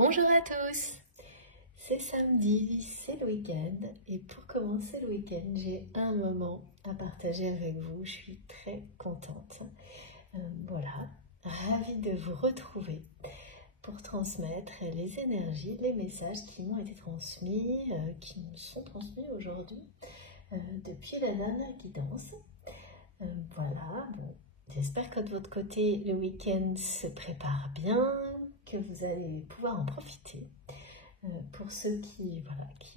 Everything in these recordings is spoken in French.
Bonjour à tous, c'est samedi, c'est le week-end et pour commencer le week-end, j'ai un moment à partager avec vous. Je suis très contente. Voilà, ravie de vous retrouver pour transmettre les énergies, les messages qui m'ont été transmis, qui me sont transmis aujourd'hui depuis la dernière guidance. Voilà, bon, j'espère que de votre côté, le week-end se prépare bien, que vous allez pouvoir en profiter. Pour ceux qui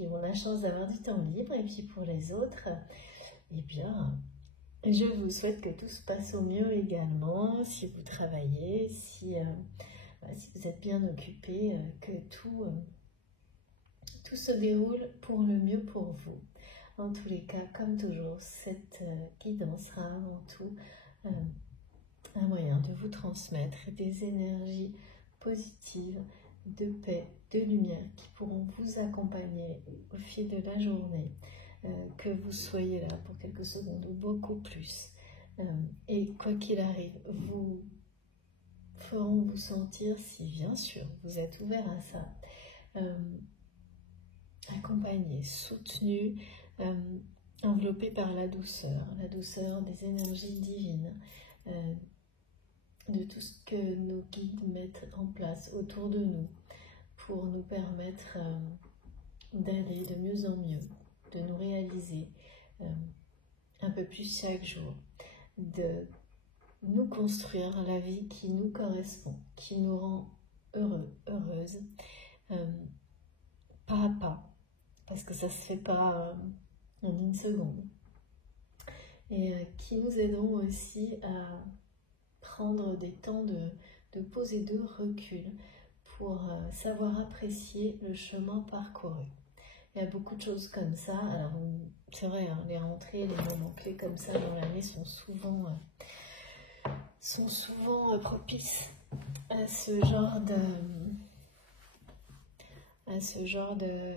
ont la chance d'avoir du temps libre, et puis pour les autres, eh bien, je vous souhaite que tout se passe au mieux également, si vous travaillez, si vous êtes bien occupé, que tout se déroule pour le mieux pour vous. En tous les cas, comme toujours, cette guidance sera avant tout un moyen de vous transmettre des énergies positives, de paix, de lumière qui pourront vous accompagner au fil de la journée, que vous soyez là pour quelques secondes ou beaucoup plus. Et quoi qu'il arrive, vous feront vous sentir, si bien sûr vous êtes ouvert à ça, accompagné, soutenu, enveloppé par la douceur des énergies divines, de tout ce que nos guides mettent en place autour de nous pour nous permettre d'aller de mieux en mieux, de nous réaliser un peu plus chaque jour, de nous construire la vie qui nous correspond, qui nous rend heureux, heureuses, pas à pas, parce que ça se fait pas en une seconde, et qui nous aideront aussi à prendre des temps de pause et de recul pour savoir apprécier le chemin parcouru. Il y a beaucoup de choses comme ça. Alors, c'est vrai, hein, les rentrées, les moments clés comme ça dans l'année sont souvent propices à ce genre de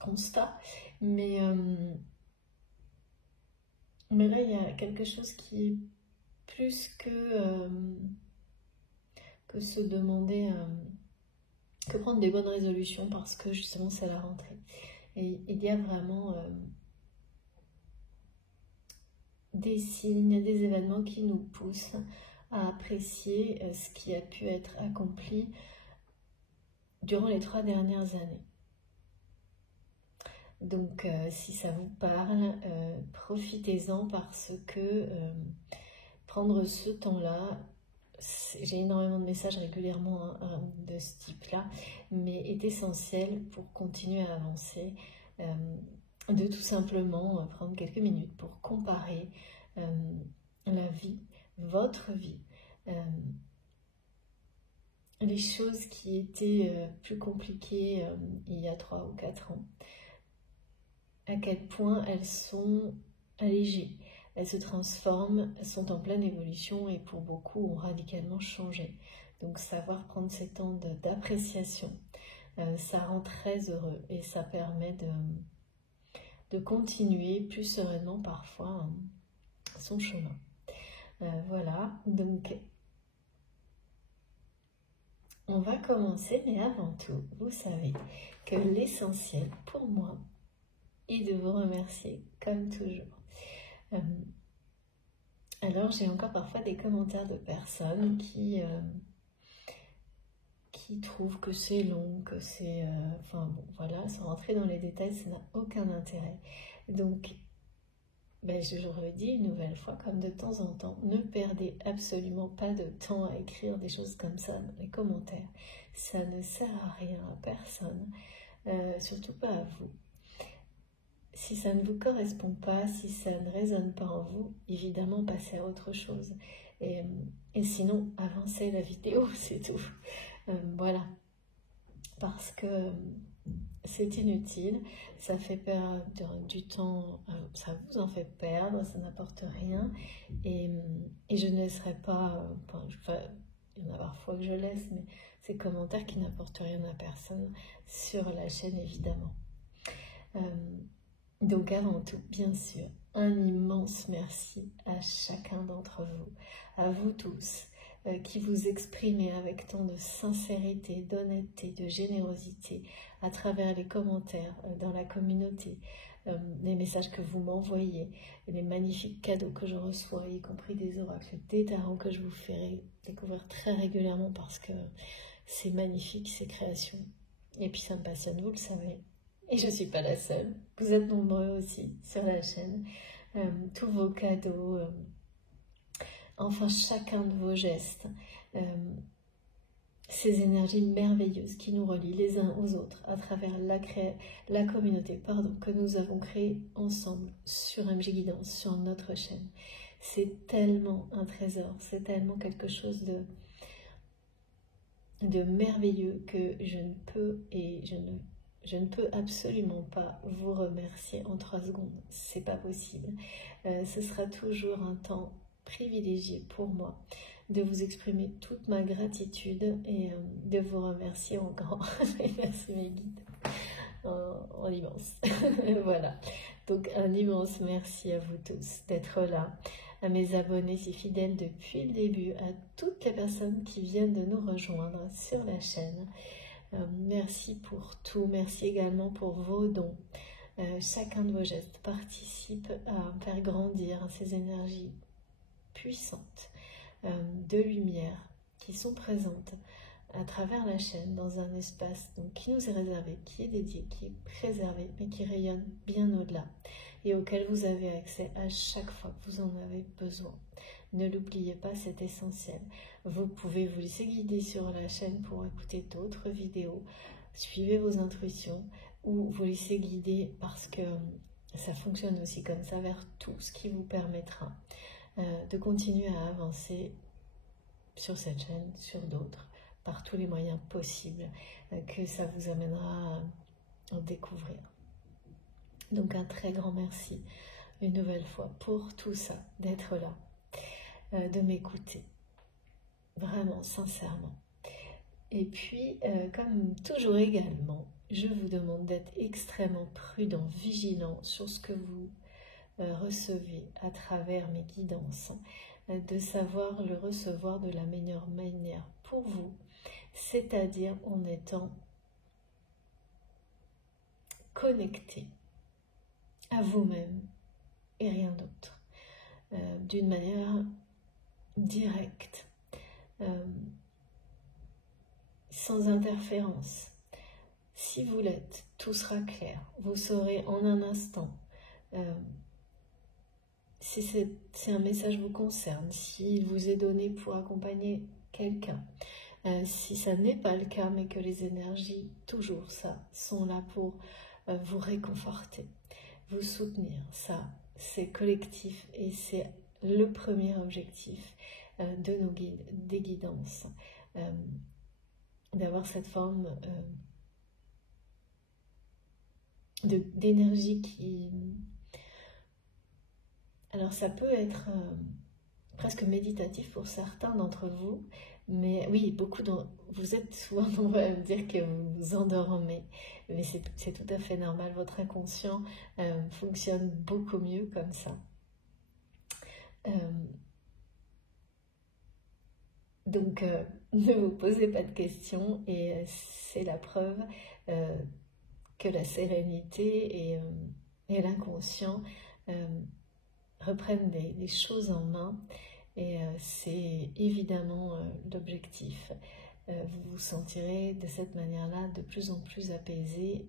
constat. Mais là, il y a quelque chose qui est plus que se demander, que prendre des bonnes résolutions parce que justement c'est la rentrée. Et il y a vraiment des signes, des événements qui nous poussent à apprécier ce qui a pu être accompli durant les 3 dernières années. Donc, si ça vous parle, profitez-en parce que prendre ce temps-là, j'ai énormément de messages régulièrement de ce type-là, mais est essentiel pour continuer à avancer, de tout simplement prendre quelques minutes pour comparer la vie, votre vie, les choses qui étaient plus compliquées il y a 3 ou 4 ans, à quel point elles sont allégées, elles se transforment, elles sont en pleine évolution et pour beaucoup ont radicalement changé. Donc savoir prendre ces temps d'appréciation, ça rend très heureux et ça permet de continuer plus sereinement parfois son chemin. Voilà, donc on va commencer, mais avant tout, vous savez que l'essentiel pour moi est de vous remercier comme toujours. Alors j'ai encore parfois des commentaires de personnes qui trouvent que c'est long, que c'est... enfin bon, voilà, sans rentrer dans les détails, ça n'a aucun intérêt. Donc, je le redis une nouvelle fois, comme de temps en temps, ne perdez absolument pas de temps à écrire des choses comme ça dans les commentaires. Ça ne sert à rien à personne, surtout pas à vous. Si ça ne vous correspond pas, si ça ne résonne pas en vous, évidemment, passez à autre chose. Et sinon, avancez la vidéo, c'est tout. Voilà. Parce que c'est inutile, ça fait perdre du temps, ça vous en fait perdre, ça n'apporte rien. Et je ne laisserai pas, il y en a parfois que je laisse, mais ces commentaires qui n'apportent rien à personne sur la chaîne, évidemment. Donc avant tout, bien sûr, un immense merci à chacun d'entre vous, à vous tous, qui vous exprimez avec tant de sincérité, d'honnêteté, de générosité à travers les commentaires dans la communauté, les messages que vous m'envoyez, les magnifiques cadeaux que je reçois, y compris des oracles, des tarots que je vous ferai découvrir très régulièrement parce que c'est magnifique ces créations. Et puis ça me passionne, vous le savez. Et je ne suis pas la seule. Vous êtes nombreux aussi sur la chaîne. Tous vos cadeaux, enfin chacun de vos gestes, ces énergies merveilleuses qui nous relient les uns aux autres à travers la communauté que nous avons créée ensemble sur MJ Guidance, sur notre chaîne. C'est tellement un trésor, c'est tellement quelque chose de merveilleux que je ne peux je ne peux absolument pas vous remercier en 3 secondes. C'est pas possible. Ce sera toujours un temps privilégié pour moi de vous exprimer toute ma gratitude et de vous remercier en grand. Merci mes guides. En immense. Voilà. Donc un immense merci à vous tous d'être là, à mes abonnés si fidèles depuis le début, à toutes les personnes qui viennent de nous rejoindre sur la chaîne. Merci pour tout, merci également pour vos dons. Chacun de vos gestes participe à faire grandir ces énergies puissantes de lumière qui sont présentes à travers la chaîne dans un espace donc, qui nous est réservé, qui est dédié, qui est préservé, mais qui rayonne bien au-delà et auquel vous avez accès à chaque fois que vous en avez besoin. Ne l'oubliez pas, c'est essentiel. Vous pouvez vous laisser guider sur la chaîne pour écouter d'autres vidéos. Suivez vos intuitions ou vous laissez guider parce que ça fonctionne aussi comme ça vers tout ce qui vous permettra de continuer à avancer sur cette chaîne, sur d'autres, par tous les moyens possibles que ça vous amènera à découvrir. Donc un très grand merci une nouvelle fois pour tout ça, d'être là, de m'écouter, vraiment sincèrement. Et puis, comme toujours également, je vous demande d'être extrêmement prudent, vigilant sur ce que vous recevez à travers mes guidances, de savoir le recevoir de la meilleure manière pour vous, c'est-à-dire en étant connecté à vous-même et rien d'autre, d'une manière directe, sans interférence. Si vous l'êtes, tout sera clair. Vous saurez en un instant si c'est un message vous concerne, s'il vous est donné pour accompagner quelqu'un. Si ça n'est pas le cas, mais que les énergies, toujours ça, sont là pour vous réconforter, vous soutenir. Ça, c'est collectif et c'est le premier objectif de nos guides, des guidances. D'avoir cette forme d'énergie qui... Alors ça peut être presque méditatif pour certains d'entre vous, mais oui, vous êtes souvent nombreux à me dire que vous vous endormez, mais c'est tout à fait normal, votre inconscient fonctionne beaucoup mieux comme ça. Donc ne vous posez pas de questions et c'est la preuve que la sérénité et l'inconscient reprennent les choses en main et c'est évidemment l'objectif. Vous vous sentirez de cette manière-là de plus en plus apaisé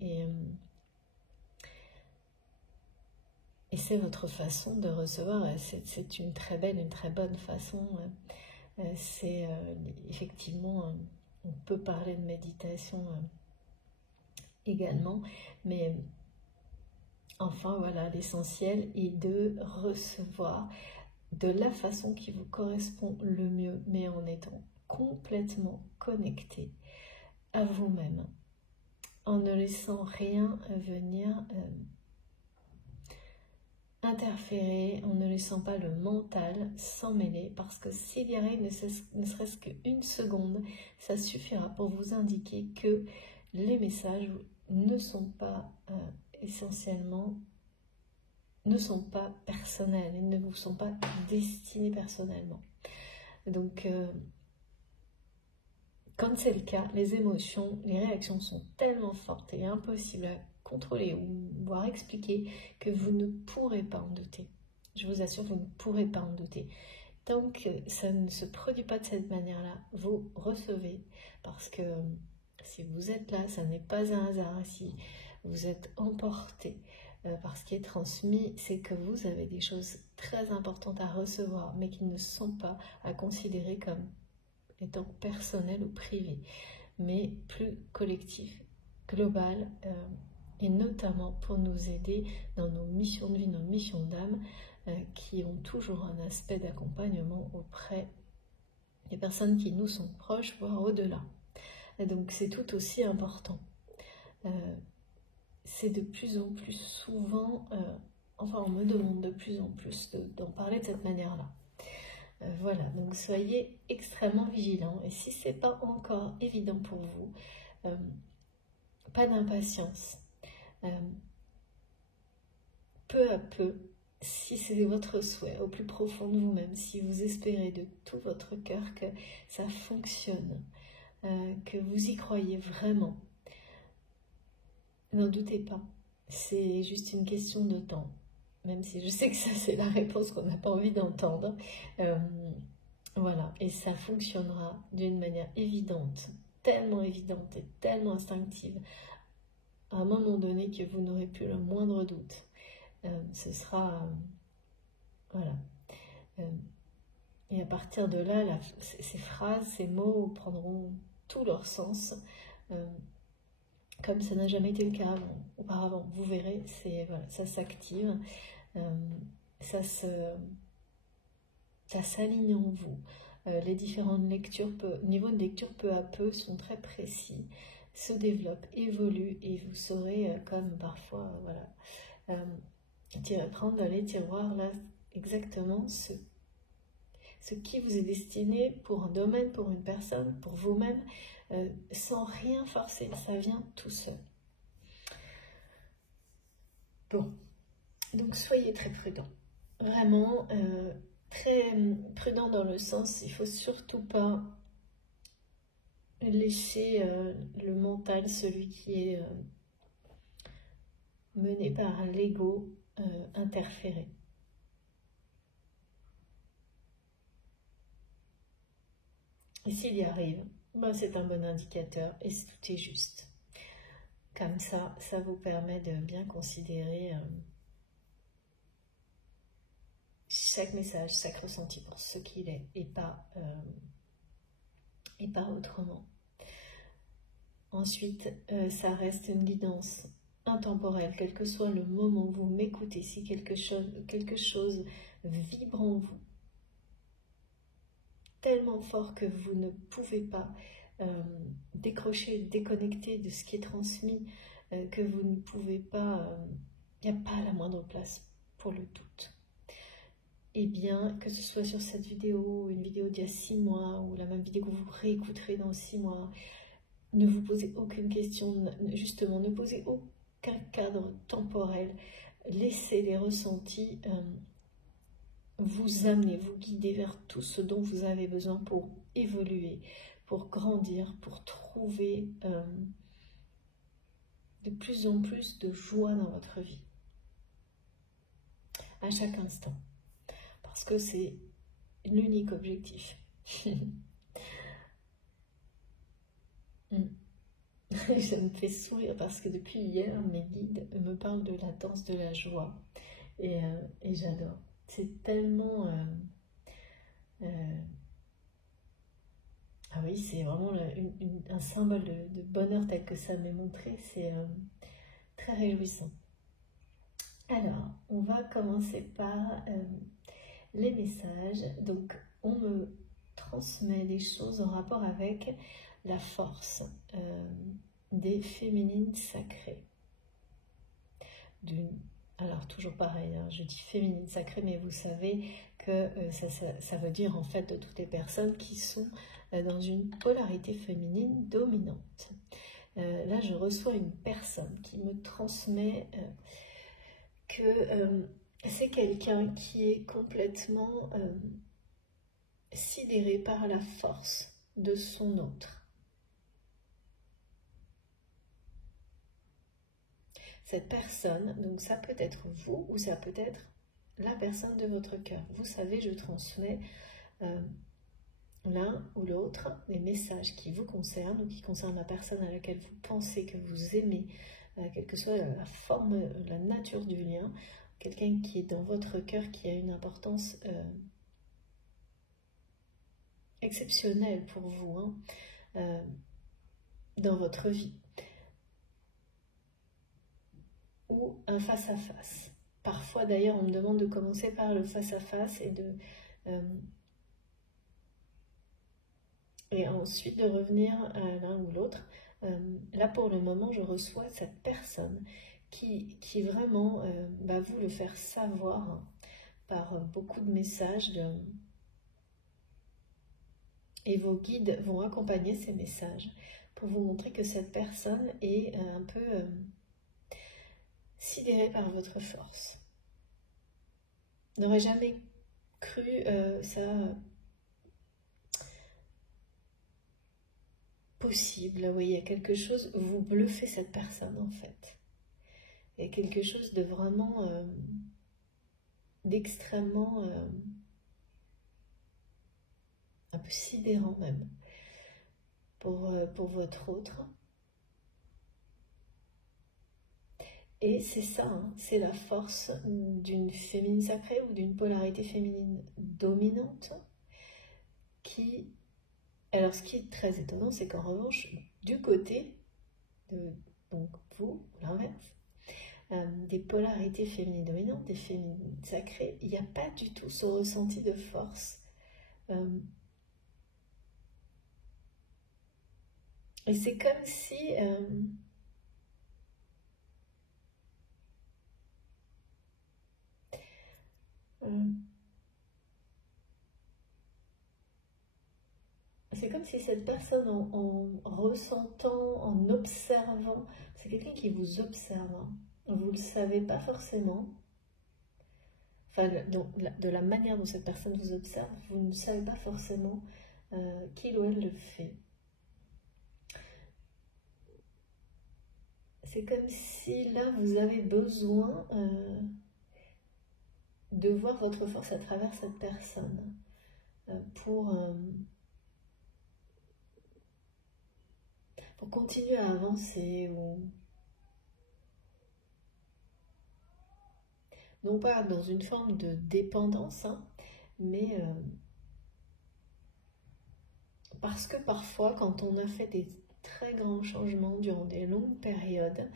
et c'est votre façon de recevoir. C'est une très belle, une très bonne façon. C'est effectivement, on peut parler de méditation également, mais enfin voilà, l'essentiel est de recevoir de la façon qui vous correspond le mieux, mais en étant complètement connecté à vous-même, en ne laissant rien venir interférer, en ne laissant pas le mental s'en mêler, parce que s'il y arrive ne serait-ce qu'une seconde, ça suffira pour vous indiquer que les messages ne sont pas essentiellement, ne sont pas personnels, ils ne vous sont pas destinés personnellement. Donc quand c'est le cas, les émotions, les réactions sont tellement fortes et impossibles à contrôler ou voire expliquer que vous ne pourrez pas en douter. Je vous assure, vous ne pourrez pas en douter. Tant que ça ne se produit pas de cette manière-là, vous recevez, parce que si vous êtes là, ça n'est pas un hasard. Si vous êtes emporté par ce qui est transmis, c'est que vous avez des choses très importantes à recevoir, mais qui ne sont pas à considérer comme étant personnelles ou privées, mais plus collectives, globales, et notamment pour nous aider dans nos missions de vie, nos missions d'âme, qui ont toujours un aspect d'accompagnement auprès des personnes qui nous sont proches, voire au-delà. Donc c'est tout aussi important. C'est de plus en plus souvent, enfin on me demande de plus en plus d'en parler de cette manière-là. Voilà, donc soyez extrêmement vigilants. Et si ce n'est pas encore évident pour vous, pas d'impatience. Peu à peu, si c'est votre souhait, au plus profond de vous-même, si vous espérez de tout votre cœur que ça fonctionne, que vous y croyez vraiment, n'en doutez pas, c'est juste une question de temps. Même si je sais que ça c'est la réponse qu'on n'a pas envie d'entendre. Voilà, et ça fonctionnera d'une manière évidente, tellement évidente et tellement instinctive, à un moment donné que vous n'aurez plus le moindre doute. Ce sera... voilà. Et à partir de là, ces phrases, ces mots prendront tout leur sens, comme ça n'a jamais été le cas auparavant. Vous verrez, voilà, ça s'active, ça s'aligne en vous. Les différentes lectures, niveau de lecture peu à peu, sont très précis, se développent, évoluent, et vous saurez, comme parfois, voilà, prendre dans les tiroirs, là, exactement ce qui vous est destiné pour un domaine, pour une personne, pour vous-même, sans rien forcer, ça vient tout seul. Bon, donc soyez très prudents, vraiment très prudents dans le sens, il ne faut surtout pas laisser le mental, celui qui est mené par l'ego, interférer. Et s'il y arrive, ben c'est un bon indicateur et tout est juste. Comme ça, ça vous permet de bien considérer chaque message, chaque ressenti pour ce qu'il est et pas autrement. Ensuite, ça reste une guidance intemporelle, quel que soit le moment où vous m'écoutez, si quelque chose vibre en vous, tellement fort que vous ne pouvez pas décrocher, déconnecter de ce qui est transmis, que vous ne pouvez pas, il n'y a pas la moindre place pour le doute. Eh bien, que ce soit sur cette vidéo, une vidéo d'il y a 6 mois, ou la même vidéo que vous réécouterez dans 6 mois, ne vous posez aucune question, justement, ne posez aucun cadre temporel, laissez les ressentis vous amener, vous guider vers tout ce dont vous avez besoin pour évoluer, pour grandir, pour trouver de plus en plus de joie dans votre vie, à chaque instant, parce que c'est l'unique objectif. Je me fais sourire parce que depuis hier, mes guides me parlent de la danse de la joie et j'adore. C'est tellement... ah oui, c'est vraiment un symbole de bonheur tel que ça m'est montré. C'est très réjouissant. Alors, on va commencer par les messages. Donc, on me transmet des choses en rapport avec la force des féminines sacrées. Alors, toujours pareil, hein, je dis féminine sacrée, mais vous savez que ça veut dire en fait de toutes les personnes qui sont dans une polarité féminine dominante. Là, je reçois une personne qui me transmet que c'est quelqu'un qui est complètement sidéré par la force de son autre. cette personne, donc ça peut être vous ou ça peut être la personne de votre cœur. Vous savez, je transmets l'un ou l'autre les messages qui vous concernent ou qui concernent la personne à laquelle vous pensez que vous aimez, quelle que soit la forme, la nature du lien, quelqu'un qui est dans votre cœur, qui a une importance exceptionnelle pour vous, hein, dans votre vie. Ou un face-à-face. Parfois d'ailleurs on me demande de commencer par le face-à-face et ensuite de revenir à l'un ou l'autre. Là pour le moment je reçois cette personne qui vraiment va vous le faire savoir par beaucoup de messages et vos guides vont accompagner ces messages pour vous montrer que cette personne est un peu sidérée par votre force. N'aurait jamais cru ça possible. Oui, il y a quelque chose, vous bluffez cette personne en fait. Il y a quelque chose de vraiment, d'extrêmement, un peu sidérant même, pour votre autre. Et c'est ça, hein, c'est la force d'une féminine sacrée ou d'une polarité féminine dominante qui... Alors ce qui est très étonnant, c'est qu'en revanche, du côté de donc vous, l'inverse, des polarités féminines dominantes, des féminines sacrées, il n'y a pas du tout ce ressenti de force. Et c'est comme si... c'est comme si cette personne, en ressentant, en observant, c'est quelqu'un qui vous observe, hein. Vous ne le savez pas forcément, enfin, de la manière dont cette personne vous observe, vous ne savez pas forcément qu'il ou elle le fait. C'est comme si là, vous avez besoin de voir votre force à travers cette personne pour continuer à avancer, ou non pas dans une forme de dépendance, hein, mais parce que parfois quand on a fait des très grands changements durant des longues périodes,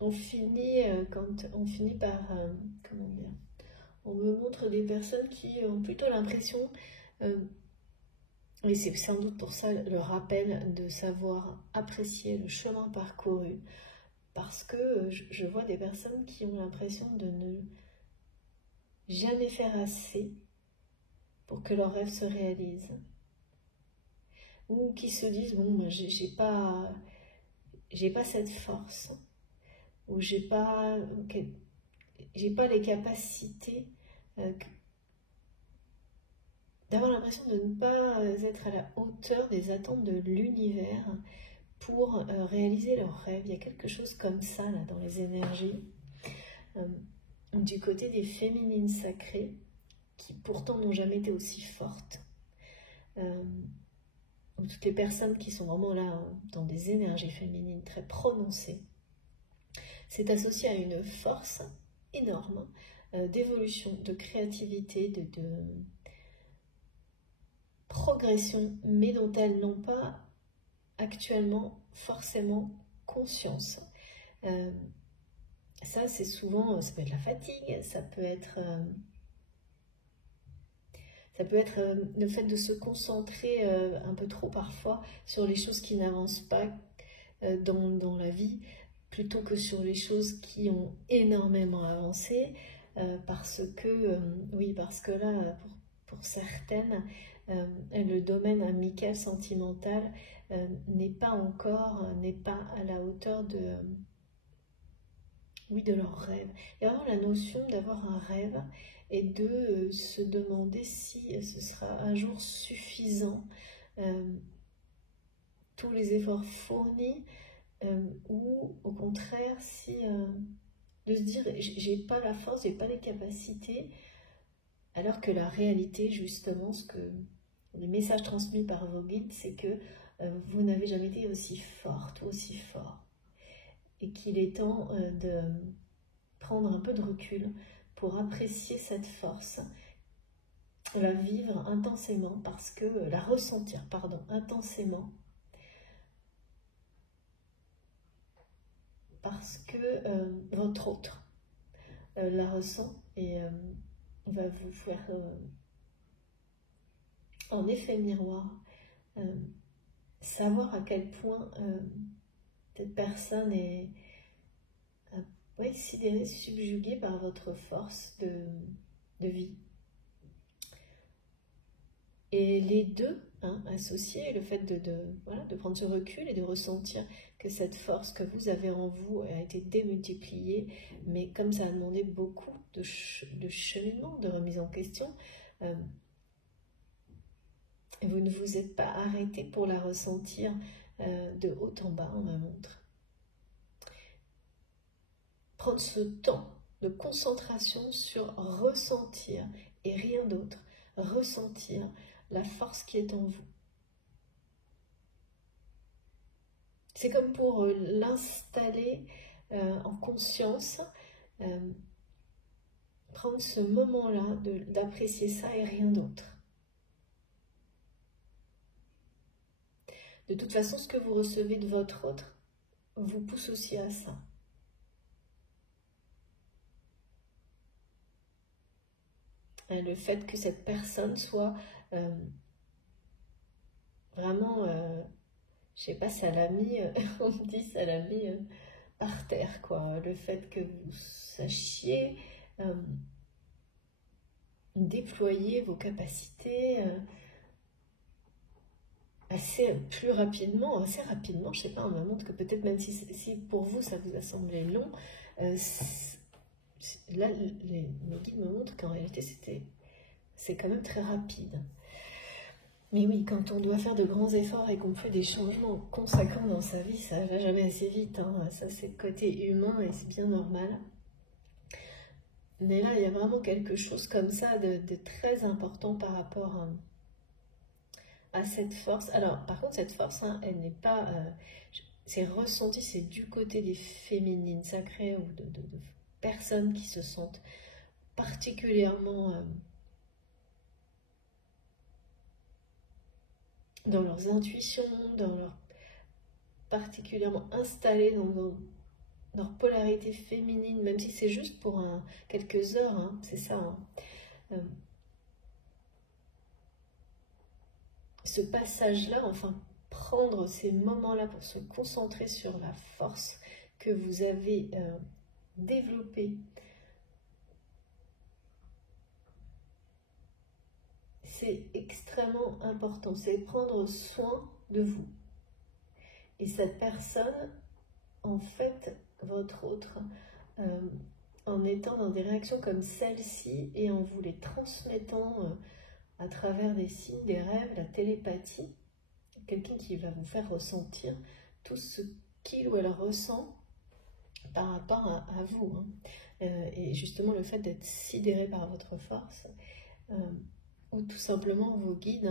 on finit par, comment dire, on me montre des personnes qui ont plutôt l'impression, et c'est sans doute pour ça le rappel de savoir apprécier le chemin parcouru, parce que je vois des personnes qui ont l'impression de ne jamais faire assez pour que leurs rêves se réalisent, ou qui se disent bon, ben, j'ai pas cette force, ou j'ai pas les capacités, d'avoir l'impression de ne pas être à la hauteur des attentes de l'univers pour réaliser leurs rêves. Il y a quelque chose comme ça là dans les énergies du côté des féminines sacrées, qui pourtant n'ont jamais été aussi fortes. Toutes les personnes qui sont vraiment là dans des énergies féminines très prononcées, c'est associé à une force énorme d'évolution, de créativité, de progression, mais dont elles n'ont pas actuellement forcément conscience. Ça, c'est souvent, ça peut être la fatigue, ça peut être le fait de se concentrer un peu trop parfois sur les choses qui n'avancent pas dans la vie, plutôt que sur les choses qui ont énormément avancé, parce que là, pour certaines, le domaine amical, sentimental n'est pas à la hauteur de leurs rêves. Il y a vraiment la notion d'avoir un rêve et de se demander si ce sera un jour suffisant, tous les efforts fournis, ou au contraire, si de se dire j'ai pas la force, j'ai pas les capacités, alors que la réalité, justement, ce que les messages transmis par vos guides, c'est que vous n'avez jamais été aussi forte, aussi fort, et qu'il est temps de prendre un peu de recul pour apprécier cette force, la vivre intensément, parce que la ressentir, pardon, intensément, parce que votre autre la ressent et va vous faire en effet miroir, savoir à quel point cette personne est oui, sidérée, subjuguée par votre force de vie. Et les deux, hein, associés, le fait voilà, de prendre ce recul et de ressentir que cette force que vous avez en vous a été démultipliée, mais comme ça a demandé beaucoup de cheminement, de remise en question, vous ne vous êtes pas arrêté pour la ressentir de haut en bas, on ma montre. Prendre ce temps de concentration sur ressentir et rien d'autre, ressentir la force qui est en vous. C'est comme pour l'installer en conscience, prendre ce moment-là d'apprécier ça et rien d'autre. De toute façon, ce que vous recevez de votre autre vous pousse aussi à ça. Le fait que cette personne soit vraiment, je sais pas, ça l'a mis, on me dit, ça l'a mis par terre, quoi. Le fait que vous sachiez déployer vos capacités assez rapidement, je sais pas, on me montre que peut-être même si pour vous ça vous a semblé long, là mes guides me montrent qu'en réalité c'est quand même très rapide. Mais oui, quand on doit faire de grands efforts et qu'on fait des changements conséquents dans sa vie, ça ne va jamais assez vite, hein. Ça c'est le côté humain et c'est bien normal. Mais là, il y a vraiment quelque chose comme ça de très important par rapport à cette force. Alors, par contre, cette force, hein, elle n'est pas... c'est ressenti, c'est du côté des féminines sacrées ou de personnes qui se sentent particulièrement dans leurs intuitions, particulièrement installées dans leur polarité féminine, même si c'est juste pour quelques heures, hein, c'est ça. Hein. Ce passage-là, enfin, prendre ces moments-là pour se concentrer sur la force que vous avez développée, c'est extrêmement important. C'est prendre soin de vous. Et cette personne, en fait, votre autre, en étant dans des réactions comme celle-ci et en vous les transmettant à travers des signes, des rêves, la télépathie, quelqu'un qui va vous faire ressentir tout ce qu'il ou elle ressent par rapport à vous. Hein. Et justement, le fait d'être sidéré par votre force, ou tout simplement vos guides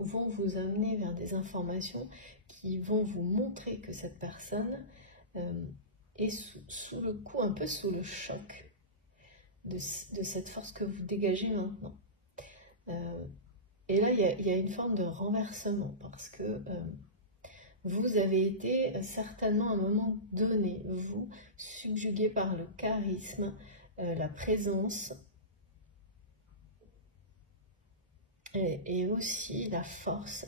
vont vous amener vers des informations qui vont vous montrer que cette personne est sous le coup, un peu sous le choc de cette force que vous dégagez maintenant. Et là, il y a une forme de renversement parce que vous avez été certainement à un moment donné, vous, subjugué par le charisme, la présence et aussi la force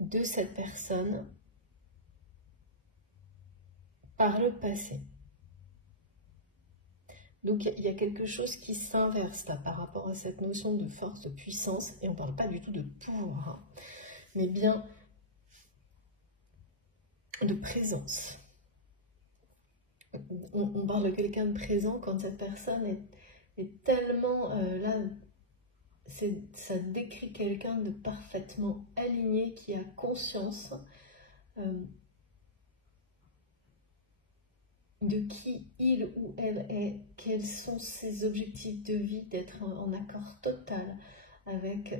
de cette personne par le passé. Donc il y a quelque chose qui s'inverse là par rapport à cette notion de force, de puissance, et on ne parle pas du tout de pouvoir, hein, mais bien de présence. On parle de quelqu'un de présent quand cette personne est tellement là, ça décrit quelqu'un de parfaitement aligné, qui a conscience de qui il ou elle est, quels sont ses objectifs de vie, d'être en accord total avec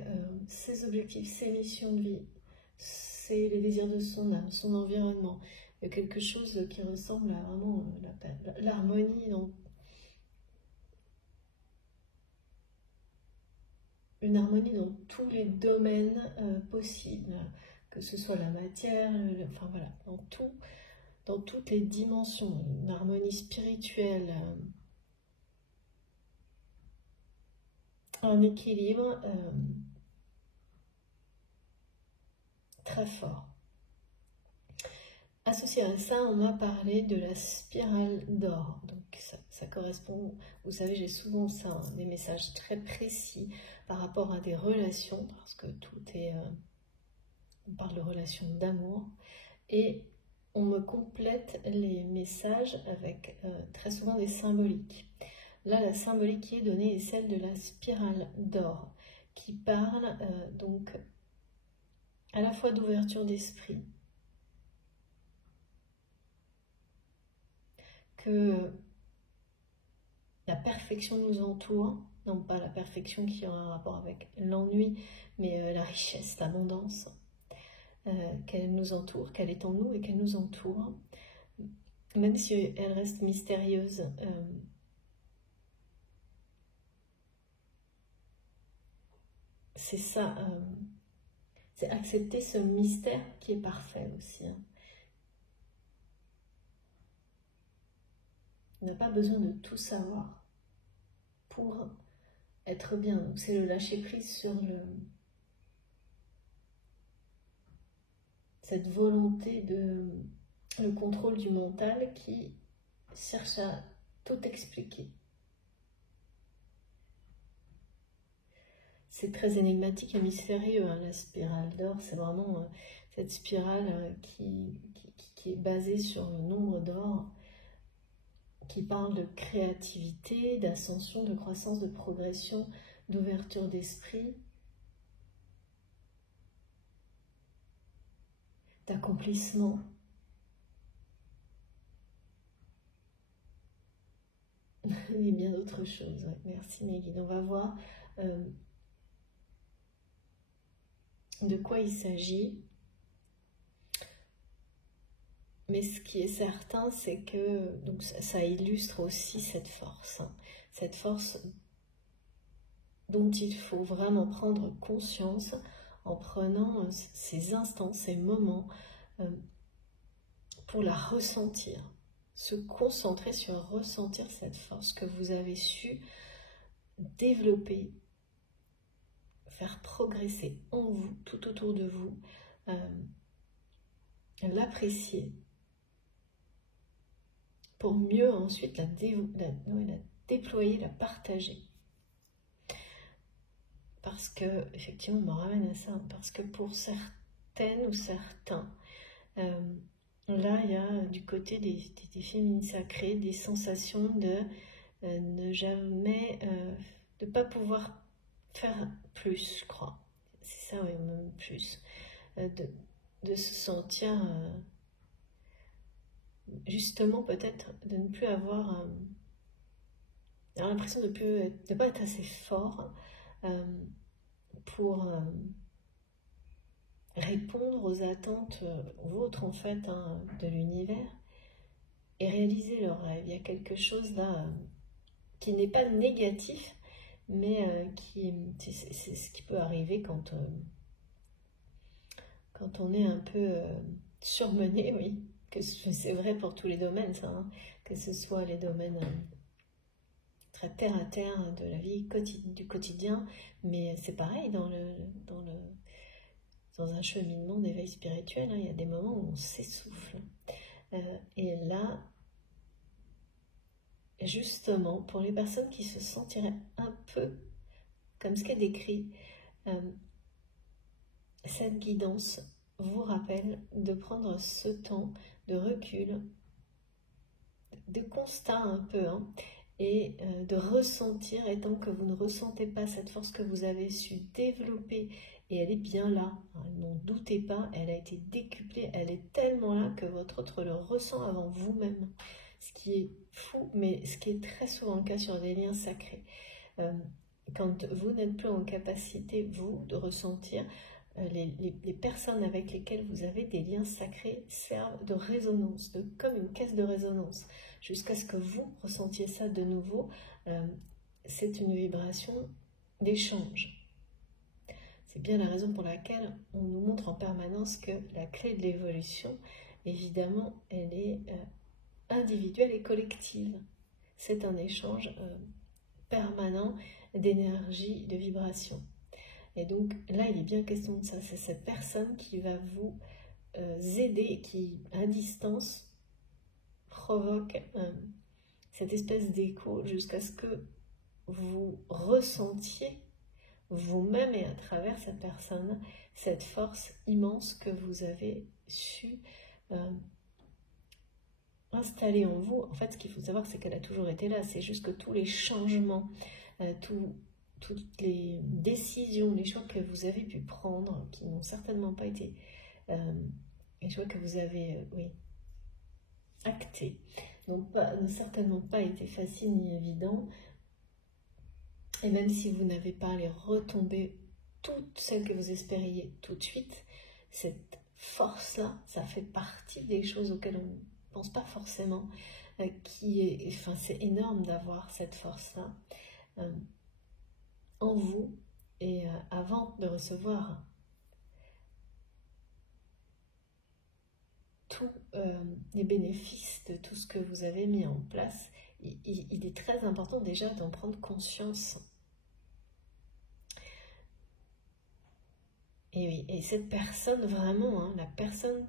ses objectifs, ses missions de vie, c'est les désirs de son âme, son environnement. Il y a quelque chose qui ressemble à vraiment l'harmonie, une harmonie dans tous les domaines possibles, que ce soit la matière, enfin voilà, dans toutes les dimensions, une harmonie spirituelle, un équilibre très fort. Associé à ça, on m'a parlé de la spirale d'or. Donc ça correspond, vous savez, j'ai souvent ça, hein, des messages très précis par rapport à des relations, parce que tout est, on parle de relations d'amour, et on me complète les messages avec très souvent des symboliques. Là, la symbolique qui est donnée est celle de la spirale d'or, qui parle donc à la fois d'ouverture d'esprit, que la perfection nous entoure, non pas la perfection qui a un rapport avec l'ennui, mais la richesse, l'abondance, qu'elle nous entoure, qu'elle est en nous et qu'elle nous entoure, même si elle reste mystérieuse. C'est ça, c'est accepter ce mystère qui est parfait aussi. Hein. On n'a pas besoin de tout savoir pour être bien. C'est le lâcher prise sur cette volonté le contrôle du mental qui cherche à tout expliquer. C'est très énigmatique et mystérieux, hein, la spirale d'or. C'est vraiment cette spirale qui est basée sur le nombre d'or, qui parle de créativité, d'ascension, de croissance, de progression, d'ouverture d'esprit, d'accomplissement. Et bien d'autres choses. Ouais. Merci mes guides. On va voir de quoi il s'agit. Mais ce qui est certain, c'est que donc ça illustre aussi cette force. Hein. Cette force dont il faut vraiment prendre conscience en prenant ces instants, ces moments pour la ressentir. Se concentrer sur ressentir cette force que vous avez su développer, faire progresser en vous, tout autour de vous, l'apprécier pour mieux ensuite la déployer, la partager. Parce que, effectivement, on me ramène à ça, parce que pour certaines ou certains, là, il y a du côté des féminines sacrées, des sensations de ne jamais, de ne pas pouvoir faire plus, je crois. C'est ça, oui, même plus. De se sentir, justement, peut-être, de ne plus avoir l'impression de ne pas être assez fort pour répondre aux attentes vôtres, en fait, hein, de l'univers, et réaliser leurs rêves. Il y a quelque chose là qui n'est pas négatif, mais c'est ce qui peut arriver quand on est un peu surmené, oui, que c'est vrai pour tous les domaines, ça, hein, que ce soit les domaines très terre à terre de la vie du quotidien, mais c'est pareil dans un cheminement d'éveil spirituel, hein, il y a des moments où on s'essouffle. Et là, justement, pour les personnes qui se sentiraient un peu comme ce qu'est décrit, cette guidance vous rappelle de prendre ce temps de recul, de constat un peu, hein, et de ressentir, et tant que vous ne ressentez pas cette force que vous avez su développer, et elle est bien là, hein, n'en doutez pas, elle a été décuplée, elle est tellement là que votre autre le ressent avant vous-même. Ce qui est fou, mais ce qui est très souvent le cas sur des liens sacrés. Quand vous n'êtes plus en capacité, vous, de ressentir, les personnes avec lesquelles vous avez des liens sacrés servent de résonance, comme une caisse de résonance, jusqu'à ce que vous ressentiez ça de nouveau. C'est une vibration d'échange. C'est bien la raison pour laquelle on nous montre en permanence que la clé de l'évolution, évidemment, elle est individuelle et collective. C'est un échange permanent d'énergie, de vibration. Et donc là, il est bien question de ça. C'est cette personne qui va vous aider et qui, à distance, provoque cette espèce d'écho jusqu'à ce que vous ressentiez vous-même et à travers cette personne cette force immense que vous avez su installer en vous. En fait, ce qu'il faut savoir, c'est qu'elle a toujours été là. C'est juste que tous les changements, toutes les décisions, les choix que vous avez pu prendre, qui n'ont certainement pas été les choix que vous avez actés, n'ont certainement pas été faciles ni évidents. Et même si vous n'avez pas les retombées toutes celles que vous espériez tout de suite, cette force-là, ça fait partie des choses auxquelles on ne pense pas forcément, c'est énorme d'avoir cette force-là en vous. Et avant de recevoir tous les bénéfices de tout ce que vous avez mis en place, il est très important déjà d'en prendre conscience. Et oui, et cette personne vraiment, la personne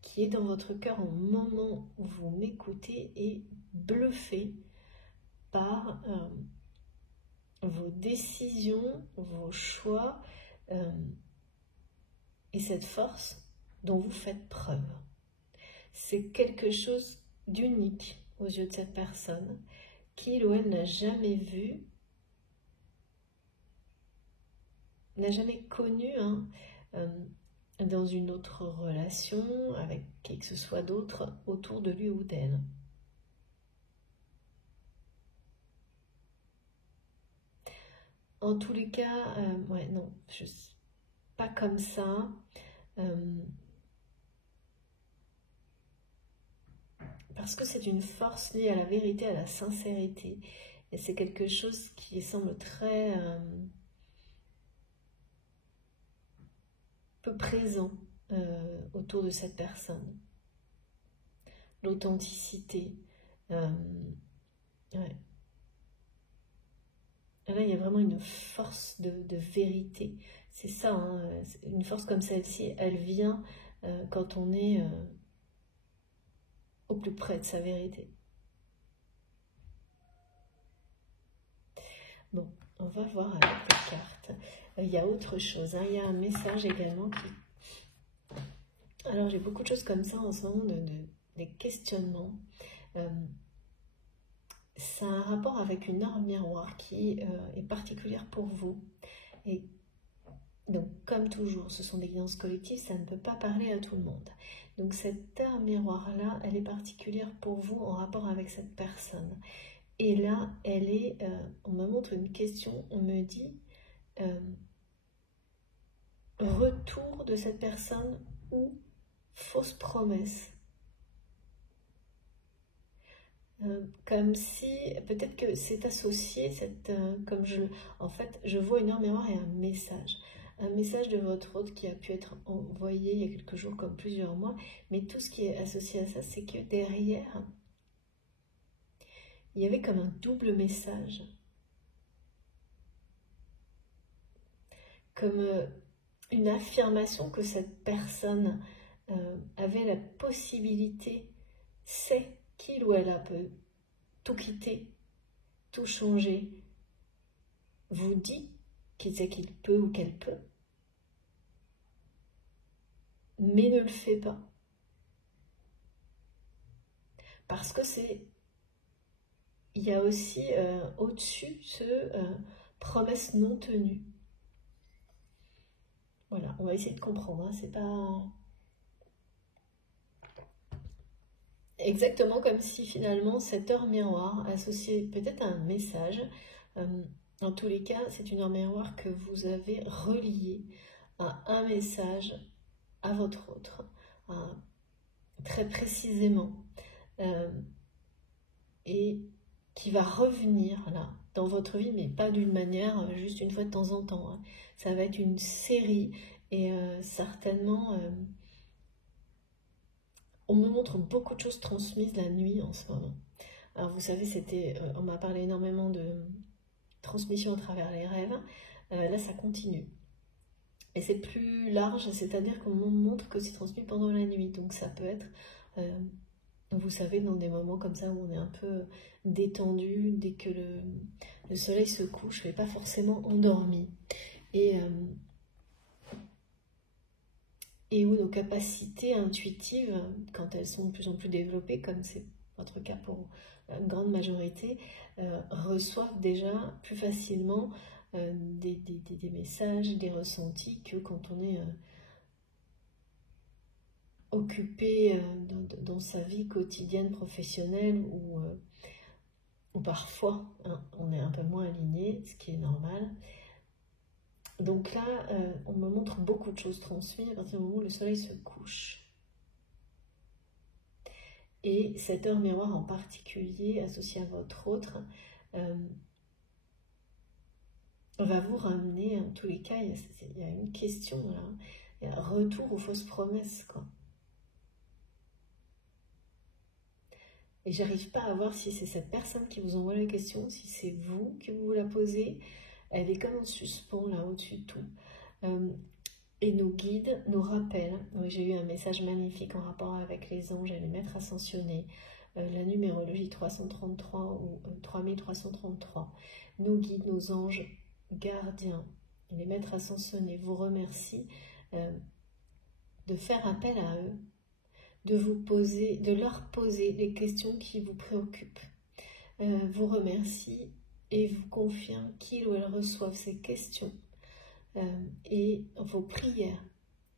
qui est dans votre cœur au moment où vous m'écoutez est bluffée par vos décisions, vos choix et cette force dont vous faites preuve. C'est quelque chose d'unique aux yeux de cette personne qui, ou elle, n'a jamais vu, n'a jamais connu dans une autre relation avec qui que ce soit d'autre autour de lui ou d'elle. En tous les cas, non, je suis pas comme ça. Parce que c'est une force liée à la vérité, à la sincérité. Et c'est quelque chose qui semble très peu présent autour de cette personne. L'authenticité. Ouais. Là, il y a vraiment une force de vérité. C'est ça, une force comme celle-ci, elle vient quand on est au plus près de sa vérité. Bon, on va voir avec les cartes. Il y a autre chose, il y a un message également qui... Alors, j'ai beaucoup de choses comme ça en ce moment, des questionnements. Ça a un rapport avec une heure miroir qui est particulière pour vous. Et donc, comme toujours, ce sont des guidances collectives, ça ne peut pas parler à tout le monde. Donc, cette heure miroir-là, elle est particulière pour vous en rapport avec cette personne. Et là, elle est, on me montre une question, on me dit retour de cette personne ou fausse promesse. Comme si, peut-être que c'est associé, en fait, je vois une heure miroir et un message de votre hôte qui a pu être envoyé il y a quelques jours, comme plusieurs mois, mais tout ce qui est associé à ça, c'est que derrière, il y avait comme un double message, comme une affirmation que cette personne avait la possibilité, sait qu'il ou elle peut tout quitter, tout changer, vous dit qu'il sait qu'il peut ou qu'elle peut, mais ne le fait pas. Parce que il y a aussi au-dessus promesse non tenue. Voilà, on va essayer de comprendre, c'est pas... exactement comme si finalement cette heure miroir associée peut-être à un message, dans tous les cas, c'est une heure miroir que vous avez reliée à un message à votre autre, très précisément, et qui va revenir là dans votre vie, mais pas d'une manière juste une fois de temps en temps, hein. Ça va être une série et certainement on me montre beaucoup de choses transmises la nuit en ce moment. Alors vous savez, on m'a parlé énormément de transmission à travers les rêves. Là, ça continue. Et c'est plus large, c'est-à-dire qu'on me montre que c'est transmis pendant la nuit. Donc ça peut être, vous savez, dans des moments comme ça où on est un peu détendu, dès que le soleil se couche, mais pas forcément endormi. Et où nos capacités intuitives, quand elles sont de plus en plus développées, comme c'est votre cas pour une grande majorité, reçoivent déjà plus facilement des messages, des ressentis que quand on est occupé dans sa vie quotidienne, professionnelle, ou parfois hein, on est un peu moins aligné, ce qui est normal. Donc là, on me montre beaucoup de choses transmises à partir du moment où le soleil se couche. Et cette heure miroir en particulier, associée à votre autre, va vous ramener, en tous les cas, il y a une question, là, il y a un retour aux fausses promesses, quoi. Et j'arrive pas à voir si c'est cette personne qui vous envoie la question, si c'est vous qui vous la posez. Elle est comme en suspens, là, au-dessus de tout. Et nos guides nous rappellent, oui, j'ai eu un message magnifique en rapport avec les anges et les maîtres ascensionnés, la numérologie 333 ou 3333. Nos guides, nos anges gardiens, les maîtres ascensionnés vous remercient de faire appel à eux, de leur poser les questions qui vous préoccupent. Vous remercie et vous confirme qu'ils ou elles reçoivent ces questions et vos prières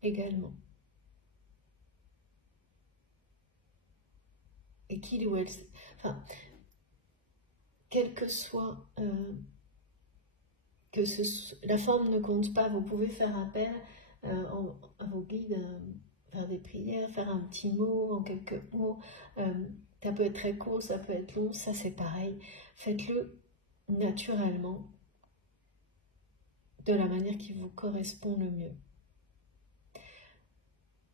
également. Et qu'il ou elle, enfin, quelle que soit la forme ne compte pas, vous pouvez faire appel à vos guides, faire des prières, faire un petit mot, en quelques mots. Ça peut être très court, ça peut être long, ça c'est pareil. Faites-le naturellement, de la manière qui vous correspond le mieux.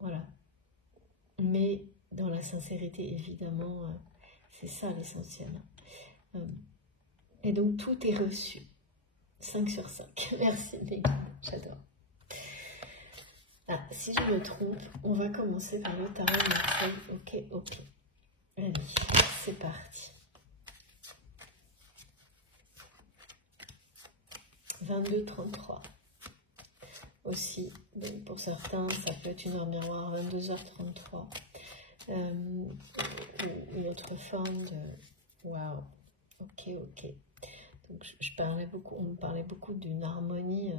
Voilà. Mais dans la sincérité, évidemment, c'est ça l'essentiel. Et donc tout est reçu. 5 sur 5. Merci, les gars. J'adore. Ah, si je me trompe, on va commencer par le tarot de Marseille. Ok. Allez, c'est parti. 22h33. Aussi, pour certains, ça peut être une heure miroir, 22h33. Une autre forme de... Waouh. Ok. Donc, on me parlait beaucoup d'une harmonie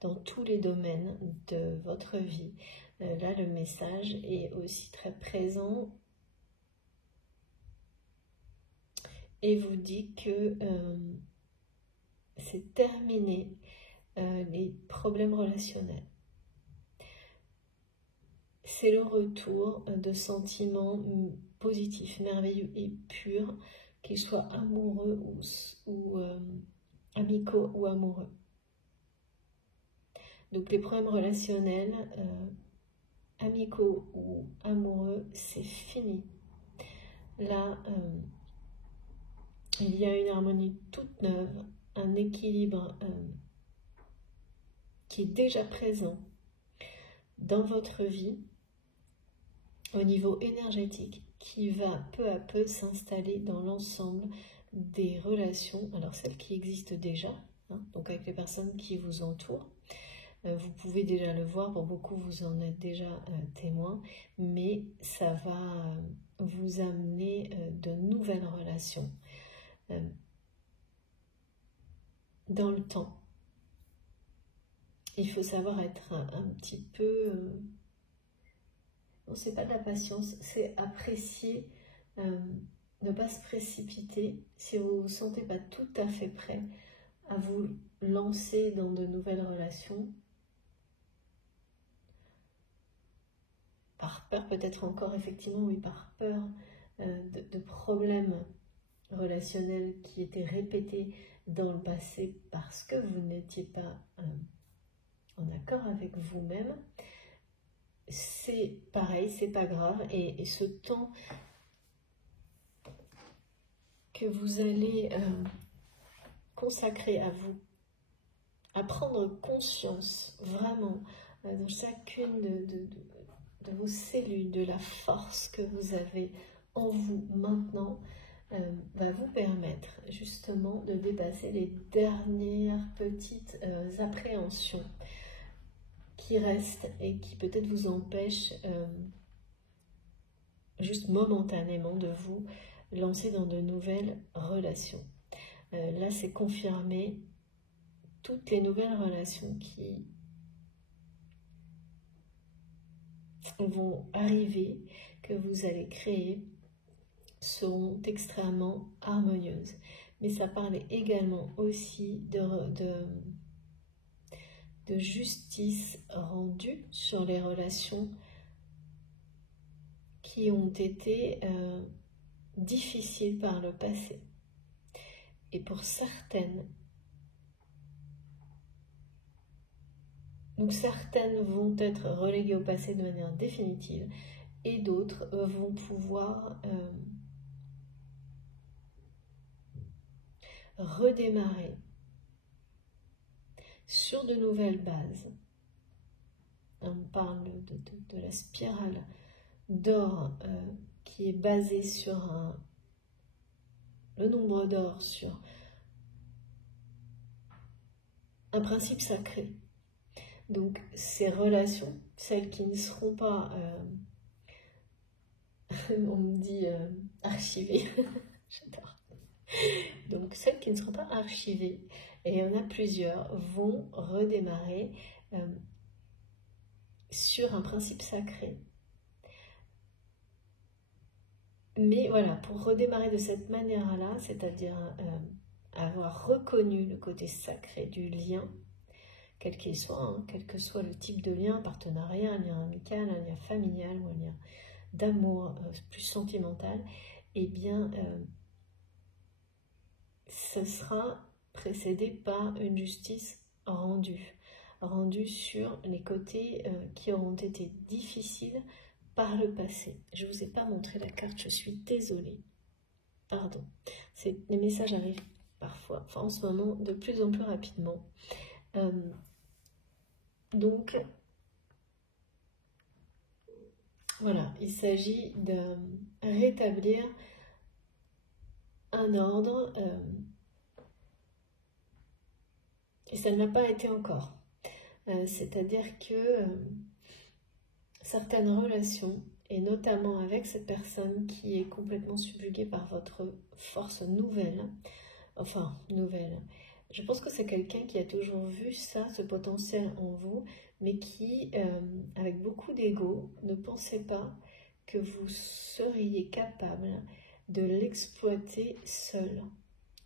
dans tous les domaines de votre vie. Là, le message est aussi très présent et vous dit que c'est terminé les problèmes relationnels. C'est le retour de sentiments positifs, merveilleux et purs, qu'ils soient amoureux ou amicaux ou amoureux. Donc les problèmes relationnels, amicaux ou amoureux, c'est fini. Là, il y a une harmonie toute neuve, un équilibre qui est déjà présent dans votre vie au niveau énergétique, qui va peu à peu s'installer dans l'ensemble des relations, alors celles qui existent déjà, hein, donc avec les personnes qui vous entourent. Vous pouvez déjà le voir, pour beaucoup vous en êtes déjà témoin, mais ça va vous amener de nouvelles relations dans le temps. Il faut savoir être un petit peu... Non, c'est pas de la patience, c'est apprécier, ne pas se précipiter. Si vous ne vous sentez pas tout à fait prêt à vous lancer dans de nouvelles relations, par peur peut-être encore, effectivement, oui, par peur de problèmes relationnels qui étaient répétés dans le passé parce que vous n'étiez pas en accord avec vous-même, c'est pareil, c'est pas grave. Et ce temps que vous allez consacrer à vous, à prendre conscience vraiment dans chacune de vos cellules, de la force que vous avez en vous maintenant, va vous permettre justement de dépasser les dernières petites appréhensions qui restent et qui peut-être vous empêchent juste momentanément de vous lancer dans de nouvelles relations. Là, c'est confirmé, toutes les nouvelles relations qui vont arriver, que vous allez créer, seront extrêmement harmonieuses. Mais ça parle également aussi de justice rendue sur les relations qui ont été difficiles par le passé. Et pour certaines, donc certaines vont être reléguées au passé de manière définitive et d'autres vont pouvoir redémarrer sur de nouvelles bases. On parle de la spirale d'or qui est basée sur le nombre d'or, sur un principe sacré. Donc ces relations, celles qui ne seront pas, on me dit archivées, j'adore. Donc celles qui ne seront pas archivées, et il y en a plusieurs, vont redémarrer sur un principe sacré. Mais voilà, pour redémarrer de cette manière-là, c'est-à-dire avoir reconnu le côté sacré du lien, quel qu'il soit, hein, quel que soit le type de lien, partenariat, un lien amical, un lien familial ou un lien d'amour plus sentimental, eh bien, ce sera précédé par une justice rendue sur les côtés qui auront été difficiles par le passé. Je ne vous ai pas montré la carte, je suis désolée. Pardon. Les messages arrivent parfois, enfin en ce moment, de plus en plus rapidement. Donc, voilà, il s'agit de rétablir un ordre et ça ne l'a pas été encore. C'est-à-dire que certaines relations, et notamment avec cette personne qui est complètement subjuguée par votre force nouvelle, enfin nouvelle, je pense que c'est quelqu'un qui a toujours vu ça, ce potentiel en vous, mais qui, avec beaucoup d'ego, ne pensait pas que vous seriez capable de l'exploiter seul,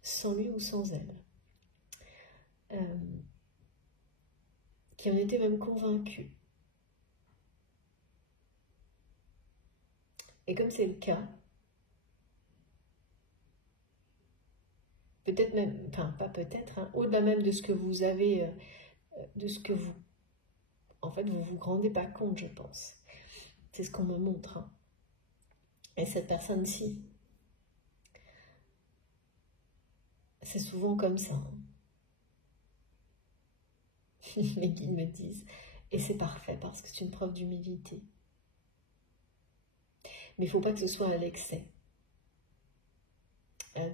sans lui ou sans elle. Qui en était même convaincu. Et comme c'est le cas, peut-être même, enfin pas peut-être, hein, au-delà même de ce que vous avez, de ce que vous, en fait, vous vous rendez pas compte, je pense. C'est ce qu'on me montre. Hein. Et cette personne-ci, c'est souvent comme ça. Hein. Mes guides me disent, et c'est parfait parce que c'est une preuve d'humilité. Mais il ne faut pas que ce soit à l'excès.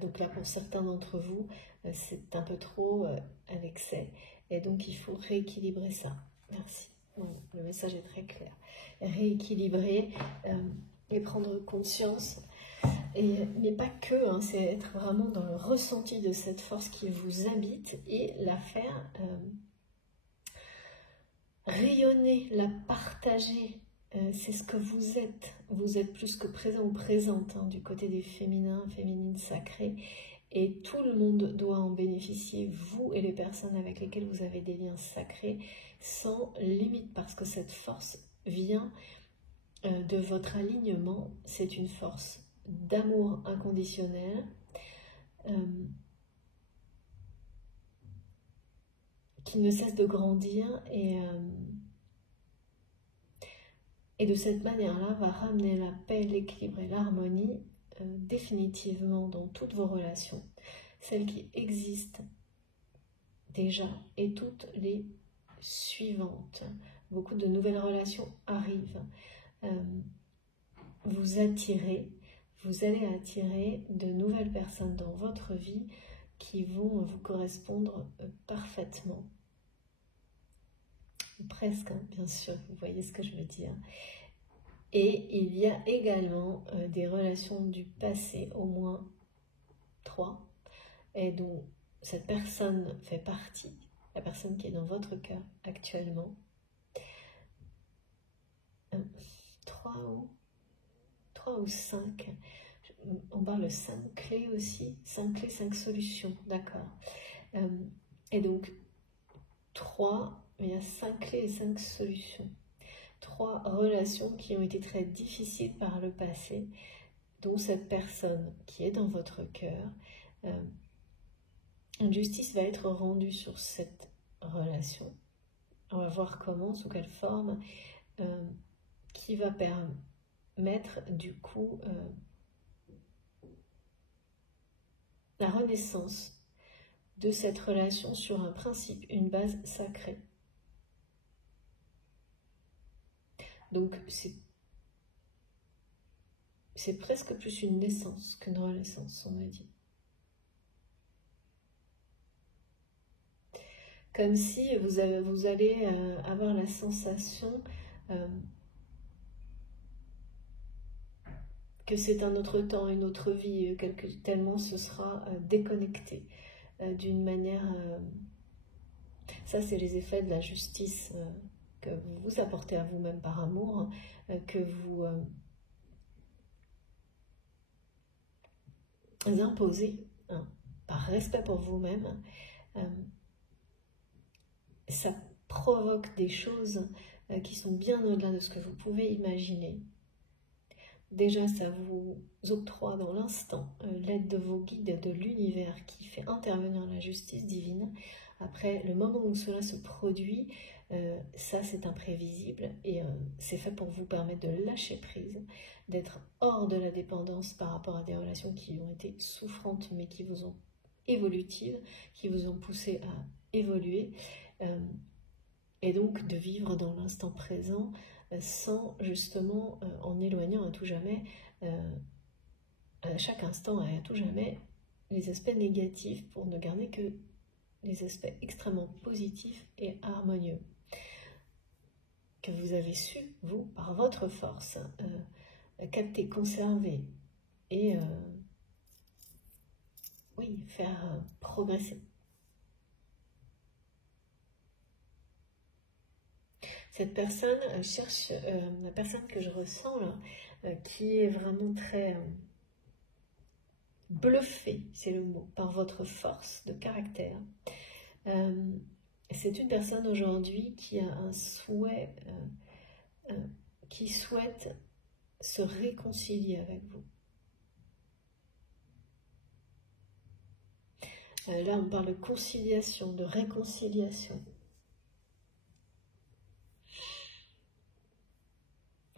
Donc là, pour certains d'entre vous, c'est un peu trop à l'excès. Et donc, il faut rééquilibrer ça. Merci. Bon, le message est très clair. Rééquilibrer et prendre conscience. Mais pas que, hein, c'est être vraiment dans le ressenti de cette force qui vous habite et la faire rayonner, la partager c'est ce que vous êtes. Vous êtes plus que présent ou présente hein, du côté des féminins, féminines sacrées. Et tout le monde doit en bénéficier, vous et les personnes avec lesquelles vous avez des liens sacrés, sans limite, parce que cette force vient de votre alignement. C'est une force d'amour inconditionnel, qui ne cesse de grandir et de cette manière-là va ramener la paix, l'équilibre et l'harmonie définitivement dans toutes vos relations, celles qui existent déjà et toutes les suivantes. Beaucoup de nouvelles relations arrivent. Vous allez attirer de nouvelles personnes dans votre vie qui vont vous correspondre parfaitement. Presque, hein, bien sûr, vous voyez ce que je veux dire. Et il y a également des relations du passé, au moins 3, et dont cette personne fait partie, la personne qui est dans votre cœur actuellement. 3 ou 5, on parle de 5 clés aussi, 5 clés, 5 solutions, d'accord. Et donc 3, mais il y a 5 clés et 5 solutions. 3 relations qui ont été très difficiles par le passé, dont cette personne qui est dans votre cœur, une justice va être rendue sur cette relation. On va voir comment, sous quelle forme, qui va permettre du coup la renaissance de cette relation sur un principe, une base sacrée. Donc c'est presque plus une naissance qu'une renaissance, on me dit. Comme si vous allez avoir la sensation que c'est un autre temps, une autre vie, tellement ce sera déconnecté d'une manière... ça, c'est les effets de la justice que vous vous apportez à vous-même par amour, que vous imposez hein, par respect pour vous-même. Ça provoque des choses qui sont bien au-delà de ce que vous pouvez imaginer. Déjà, ça vous octroie dans l'instant l'aide de vos guides, de l'univers qui fait intervenir la justice divine. Après, le moment où cela se produit, ça c'est imprévisible et c'est fait pour vous permettre de lâcher prise, d'être hors de la dépendance par rapport à des relations qui ont été souffrantes mais qui vous ont évolutives, qui vous ont poussé à évoluer. Et donc de vivre dans l'instant présent sans justement en éloignant à tout jamais, à chaque instant et à tout jamais, les aspects négatifs pour ne garder que les aspects extrêmement positifs et harmonieux que vous avez su, vous, par votre force, capter, conserver et oui, faire progresser. Cette personne cherche, la personne que je ressens là, qui est vraiment très bluffée, c'est le mot, par votre force de caractère. C'est une personne aujourd'hui qui a un souhait, qui souhaite se réconcilier avec vous. Là, on parle de conciliation, de réconciliation.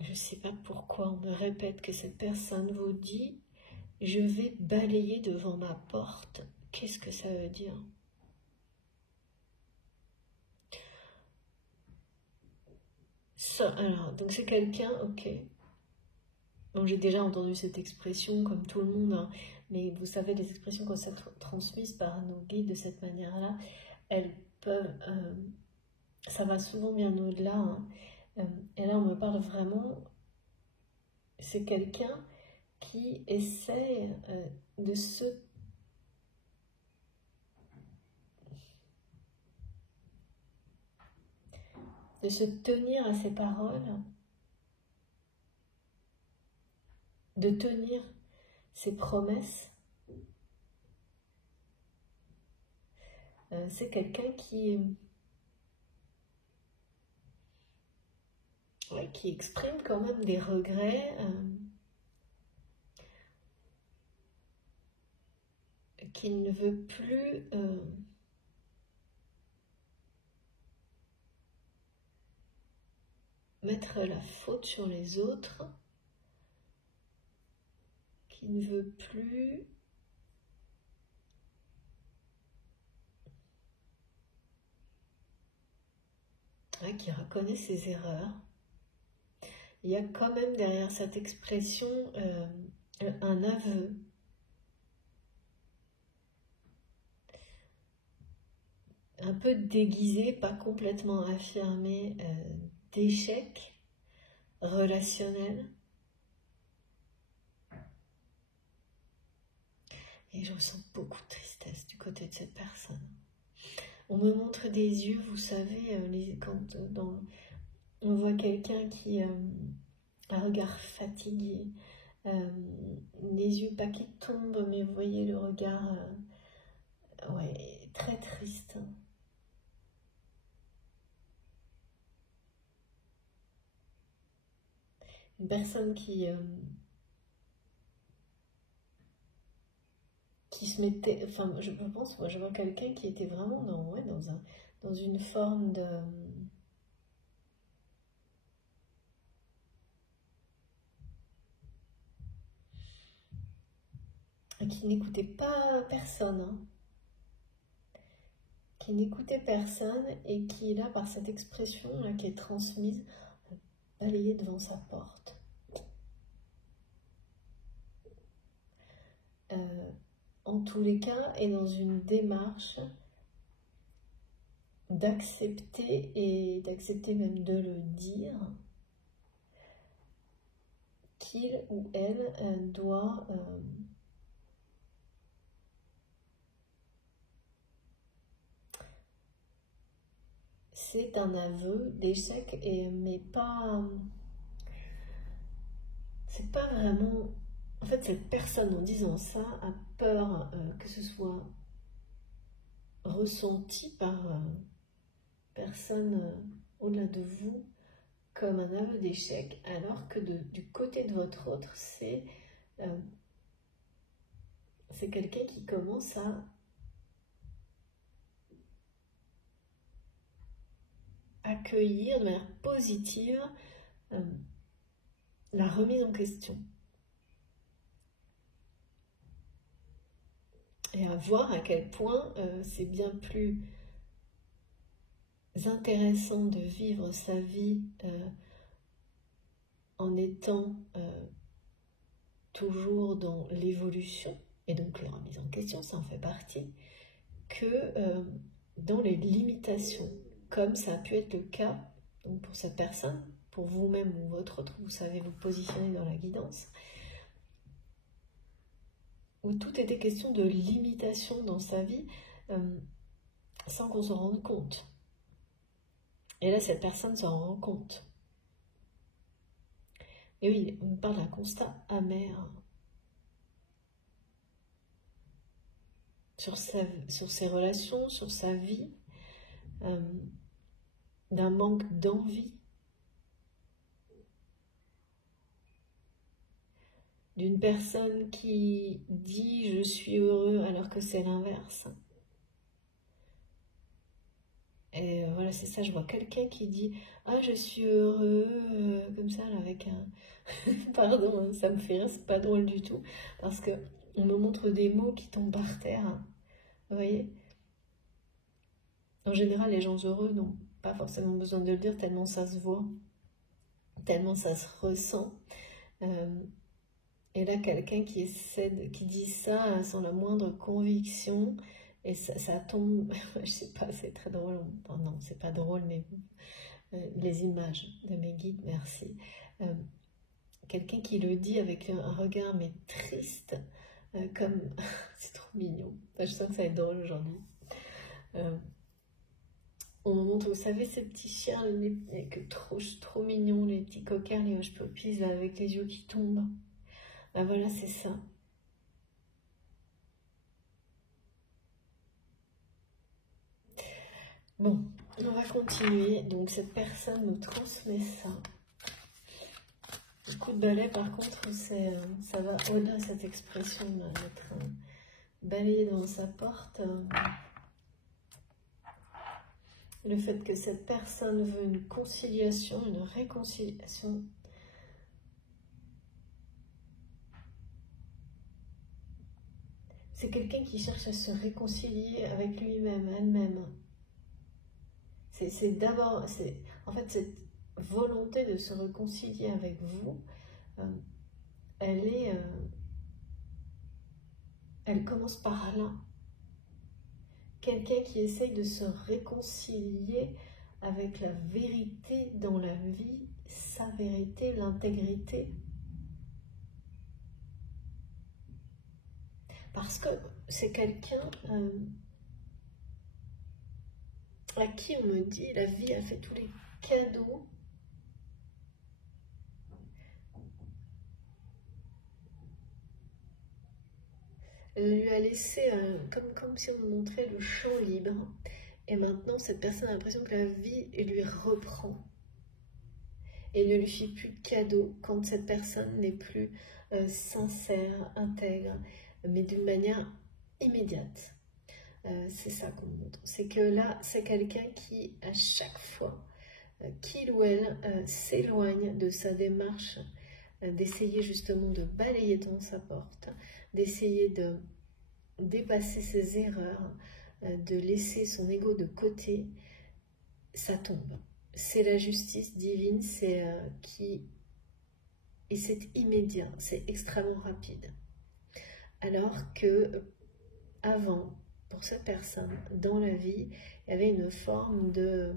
Je ne sais pas pourquoi on me répète que cette personne vous dit « Je vais balayer devant ma porte ». Qu'est-ce que ça veut dire? Ça, alors, donc c'est quelqu'un, ok. Bon, j'ai déjà entendu cette expression, comme tout le monde, hein, mais vous savez, les expressions quand sont transmises par nos guides de cette manière-là, elles peuvent... ça va souvent bien au-delà, hein. Et là, on me parle vraiment, c'est quelqu'un qui essaie de se tenir à ses paroles de tenir ses promesses. C'est quelqu'un qui exprime quand même des regrets, qui ne veut plus mettre la faute sur les autres, qui ne veut plus qui reconnaît ses erreurs. Il y a quand même derrière cette expression un aveu. Un peu déguisé, pas complètement affirmé, d'échec relationnel. Et je ressens beaucoup de tristesse du côté de cette personne. On me montre des yeux, vous savez, quand on voit quelqu'un qui a un regard fatigué, les yeux pas qui tombent, mais vous voyez le regard ouais, très triste. Une personne qui se mettait, enfin je pense, moi je vois quelqu'un qui était vraiment dans une forme de qui n'écoutait pas personne, hein. Qui n'écoutait personne et qui là par cette expression là, qui est transmise, balayait devant sa porte. En tous les cas, est dans une démarche d'accepter et d'accepter même de le dire qu'il ou elle doit c'est un aveu d'échec, mais pas c'est pas vraiment. En fait, cette personne, en disant ça, a peur que ce soit ressenti par personne au-delà de vous comme un aveu d'échec, alors que du côté de votre autre, c'est quelqu'un qui commence à accueillir de manière positive la remise en question. Et à voir à quel point c'est bien plus intéressant de vivre sa vie en étant toujours dans l'évolution, et donc la remise en question, ça en fait partie, que dans les limitations, comme ça a pu être le cas donc pour cette personne, pour vous-même ou votre autre, vous savez vous positionner dans la guidance, où tout était question de limitation dans sa vie, sans qu'on s'en rende compte. Et là, cette personne s'en rend compte. Et oui, on parle d'un constat amer sur ses relations, sur sa vie, d'un manque d'envie, d'une personne qui dit « je suis heureux » alors que c'est l'inverse. Et voilà, c'est ça, je vois quelqu'un qui dit « ah, je suis heureux », comme ça, là, avec un... Pardon, ça me fait rire, c'est pas drôle du tout, parce que on me montre des mots qui tombent par terre, hein. Vous voyez ? En général, les gens heureux n'ont pas forcément besoin de le dire, tellement ça se voit, tellement ça se ressent. Et là, quelqu'un qui dit ça sans la moindre conviction, et ça tombe, je sais pas, c'est très drôle. Enfin, non, c'est pas drôle, mais les images de mes guides, merci. Quelqu'un qui le dit avec un regard, mais triste, comme... c'est trop mignon. Enfin, je sens que ça va être drôle aujourd'hui. On me montre, vous savez, ces petits chiens, trop mignons, les petits coquins, les hush puppies, là, avec les yeux qui tombent. Ben voilà, c'est ça. Bon, on va continuer. Donc cette personne nous transmet ça. Le coup de balai, par contre, ça va au-delà de cette expression d'être balayé dans sa porte. Le fait que cette personne veut une conciliation, une réconciliation. C'est quelqu'un qui cherche à se réconcilier avec lui-même, elle-même. C'est d'abord, en fait, cette volonté de se réconcilier avec vous, elle commence par là. Quelqu'un qui essaye de se réconcilier avec la vérité dans la vie, sa vérité, l'intégrité. Parce que c'est quelqu'un à qui on me dit la vie a fait tous les cadeaux. Elle lui a laissé, comme si on montrait le champ libre. Et maintenant, cette personne a l'impression que la vie lui reprend. Et ne lui fait plus de cadeaux quand cette personne n'est plus sincère, intègre, mais d'une manière immédiate. C'est ça qu'on montre. C'est que là, c'est quelqu'un qui, à chaque fois qu'il ou elle s'éloigne de sa démarche, d'essayer justement de balayer dans sa porte, d'essayer de dépasser ses erreurs, de laisser son ego de côté, ça tombe. C'est la justice divine, et c'est immédiat, c'est extrêmement rapide. Alors que avant, pour cette personne, dans la vie, il y avait une forme de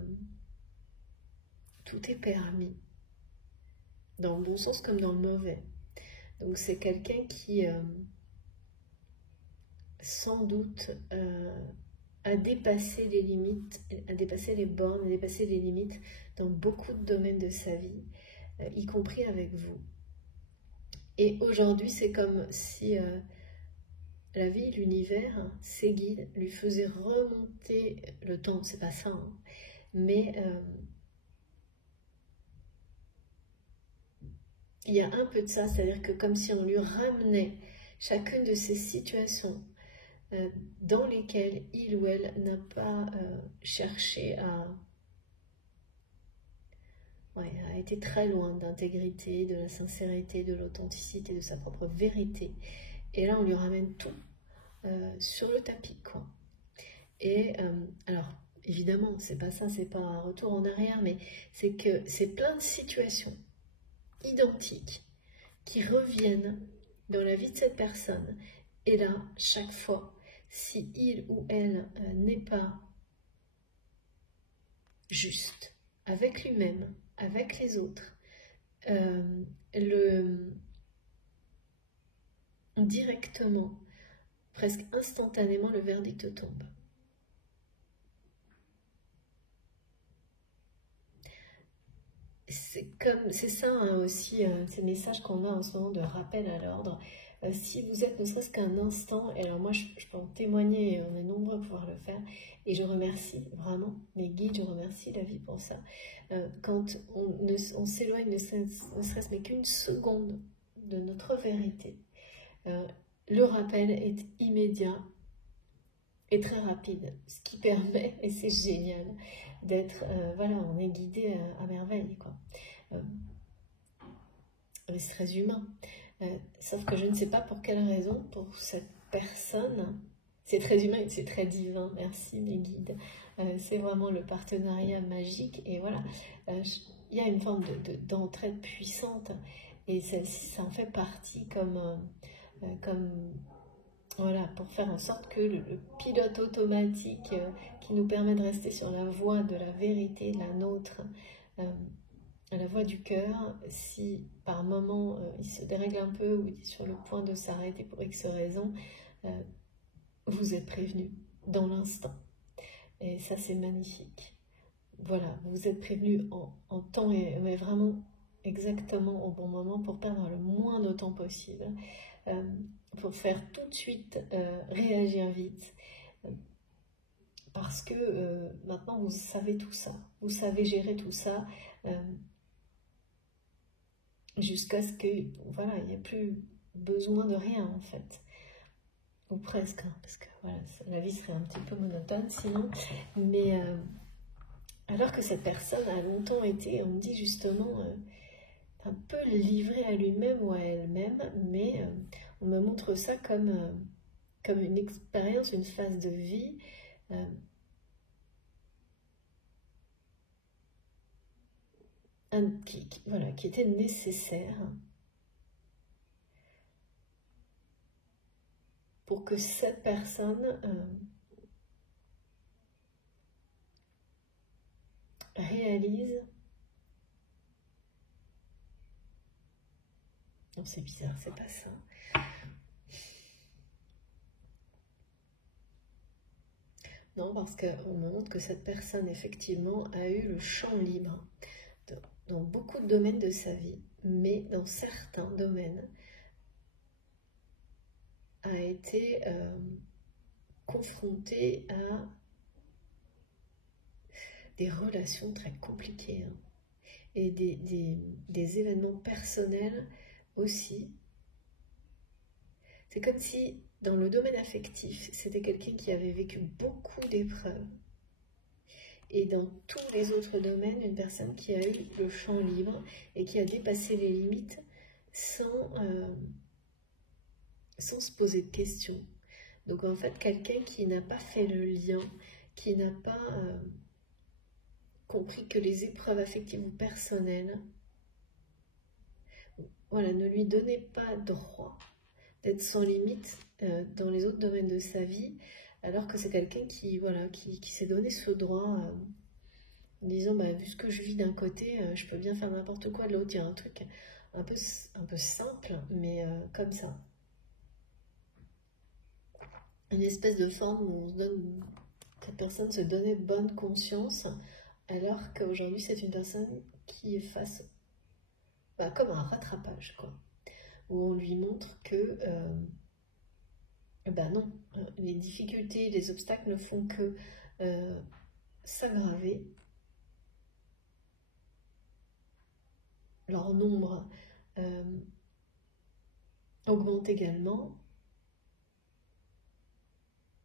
tout est permis, dans le bon sens comme dans le mauvais. Donc c'est quelqu'un qui sans doute a dépassé les limites, a dépassé les bornes, a dépassé les limites dans beaucoup de domaines de sa vie, y compris avec vous. Et aujourd'hui, c'est comme si la vie, l'univers, ses guides lui faisaient remonter le temps. C'est pas ça, hein, mais il y a un peu de ça, c'est-à-dire que comme si on lui ramenait chacune de ces situations dans lesquelles il ou elle n'a pas cherché a été très loin d'intégrité, de la sincérité, de l'authenticité, de sa propre vérité. Et là, on lui ramène tout sur le tapis, quoi. Et alors, évidemment, c'est pas ça, c'est pas un retour en arrière, mais c'est que c'est plein de situations identiques qui reviennent dans la vie de cette personne. Et là, chaque fois, si il ou elle n'est pas juste avec lui-même, avec les autres, directement, presque instantanément, le verdict tombe. C'est ça hein, aussi, ces messages qu'on a en ce moment de rappel à l'ordre. Si vous êtes ne serait-ce qu'un instant, et alors moi je peux en témoigner, et on est nombreux à pouvoir le faire, et je remercie vraiment mes guides, je remercie la vie pour ça. Quand on s'éloigne ne serait-ce mais qu'une seconde de notre vérité, le rappel est immédiat et très rapide, ce qui permet, et c'est génial, d'être, voilà, on est guidé à merveille, quoi. C'est très humain. Sauf que je ne sais pas pour quelle raison, pour cette personne, c'est très humain et c'est très divin, merci mes guides. C'est vraiment le partenariat magique, et voilà, il y a une forme d'entraide puissante, et celle-ci, ça en fait partie comme voilà, pour faire en sorte que le pilote automatique qui nous permet de rester sur la voie de la vérité, la nôtre, la voie du cœur, si par moment il se dérègle un peu ou il est sur le point de s'arrêter pour X raison, vous êtes prévenu dans l'instant. Et ça, c'est magnifique. Voilà, vous êtes prévenu en temps mais vraiment exactement au bon moment pour perdre le moins de temps possible, pour faire tout de suite réagir vite, parce que maintenant vous savez tout ça, vous savez gérer tout ça, jusqu'à ce que, voilà, il n'y a plus besoin de rien en fait, ou presque, hein, parce que voilà, la vie serait un petit peu monotone sinon, mais alors que cette personne a longtemps été, on dit justement, un peu livrée à lui-même ou à elle-même, mais on me montre ça comme une expérience, une phase de vie voilà, qui était nécessaire pour que cette personne réalise. Non, c'est bizarre, c'est pas ça. Non, parce qu'on me montre que cette personne, effectivement, a eu le champ libre dans beaucoup de domaines de sa vie, mais dans certains domaines, a été confrontée à des relations très compliquées, hein, et des événements personnels aussi. C'est comme si, dans le domaine affectif, c'était quelqu'un qui avait vécu beaucoup d'épreuves. Et dans tous les autres domaines, une personne qui a eu le champ libre et qui a dépassé les limites sans se poser de questions. Donc en fait, quelqu'un qui n'a pas fait le lien, qui n'a pas compris que les épreuves affectives ou personnelles, voilà, ne lui donnaient pas droit d'être sans limite dans les autres domaines de sa vie, alors que c'est quelqu'un qui, voilà, qui s'est donné ce droit en disant, bah, vu ce que je vis d'un côté, je peux bien faire n'importe quoi de l'autre. Il y a un truc un peu simple, mais comme ça. Une espèce de forme où cette personne se donnait bonne conscience, alors qu'aujourd'hui c'est une personne qui est face, bah, comme un rattrapage, quoi, où on lui montre que ben non, les difficultés, les obstacles ne font que s'aggraver. Leur nombre augmente également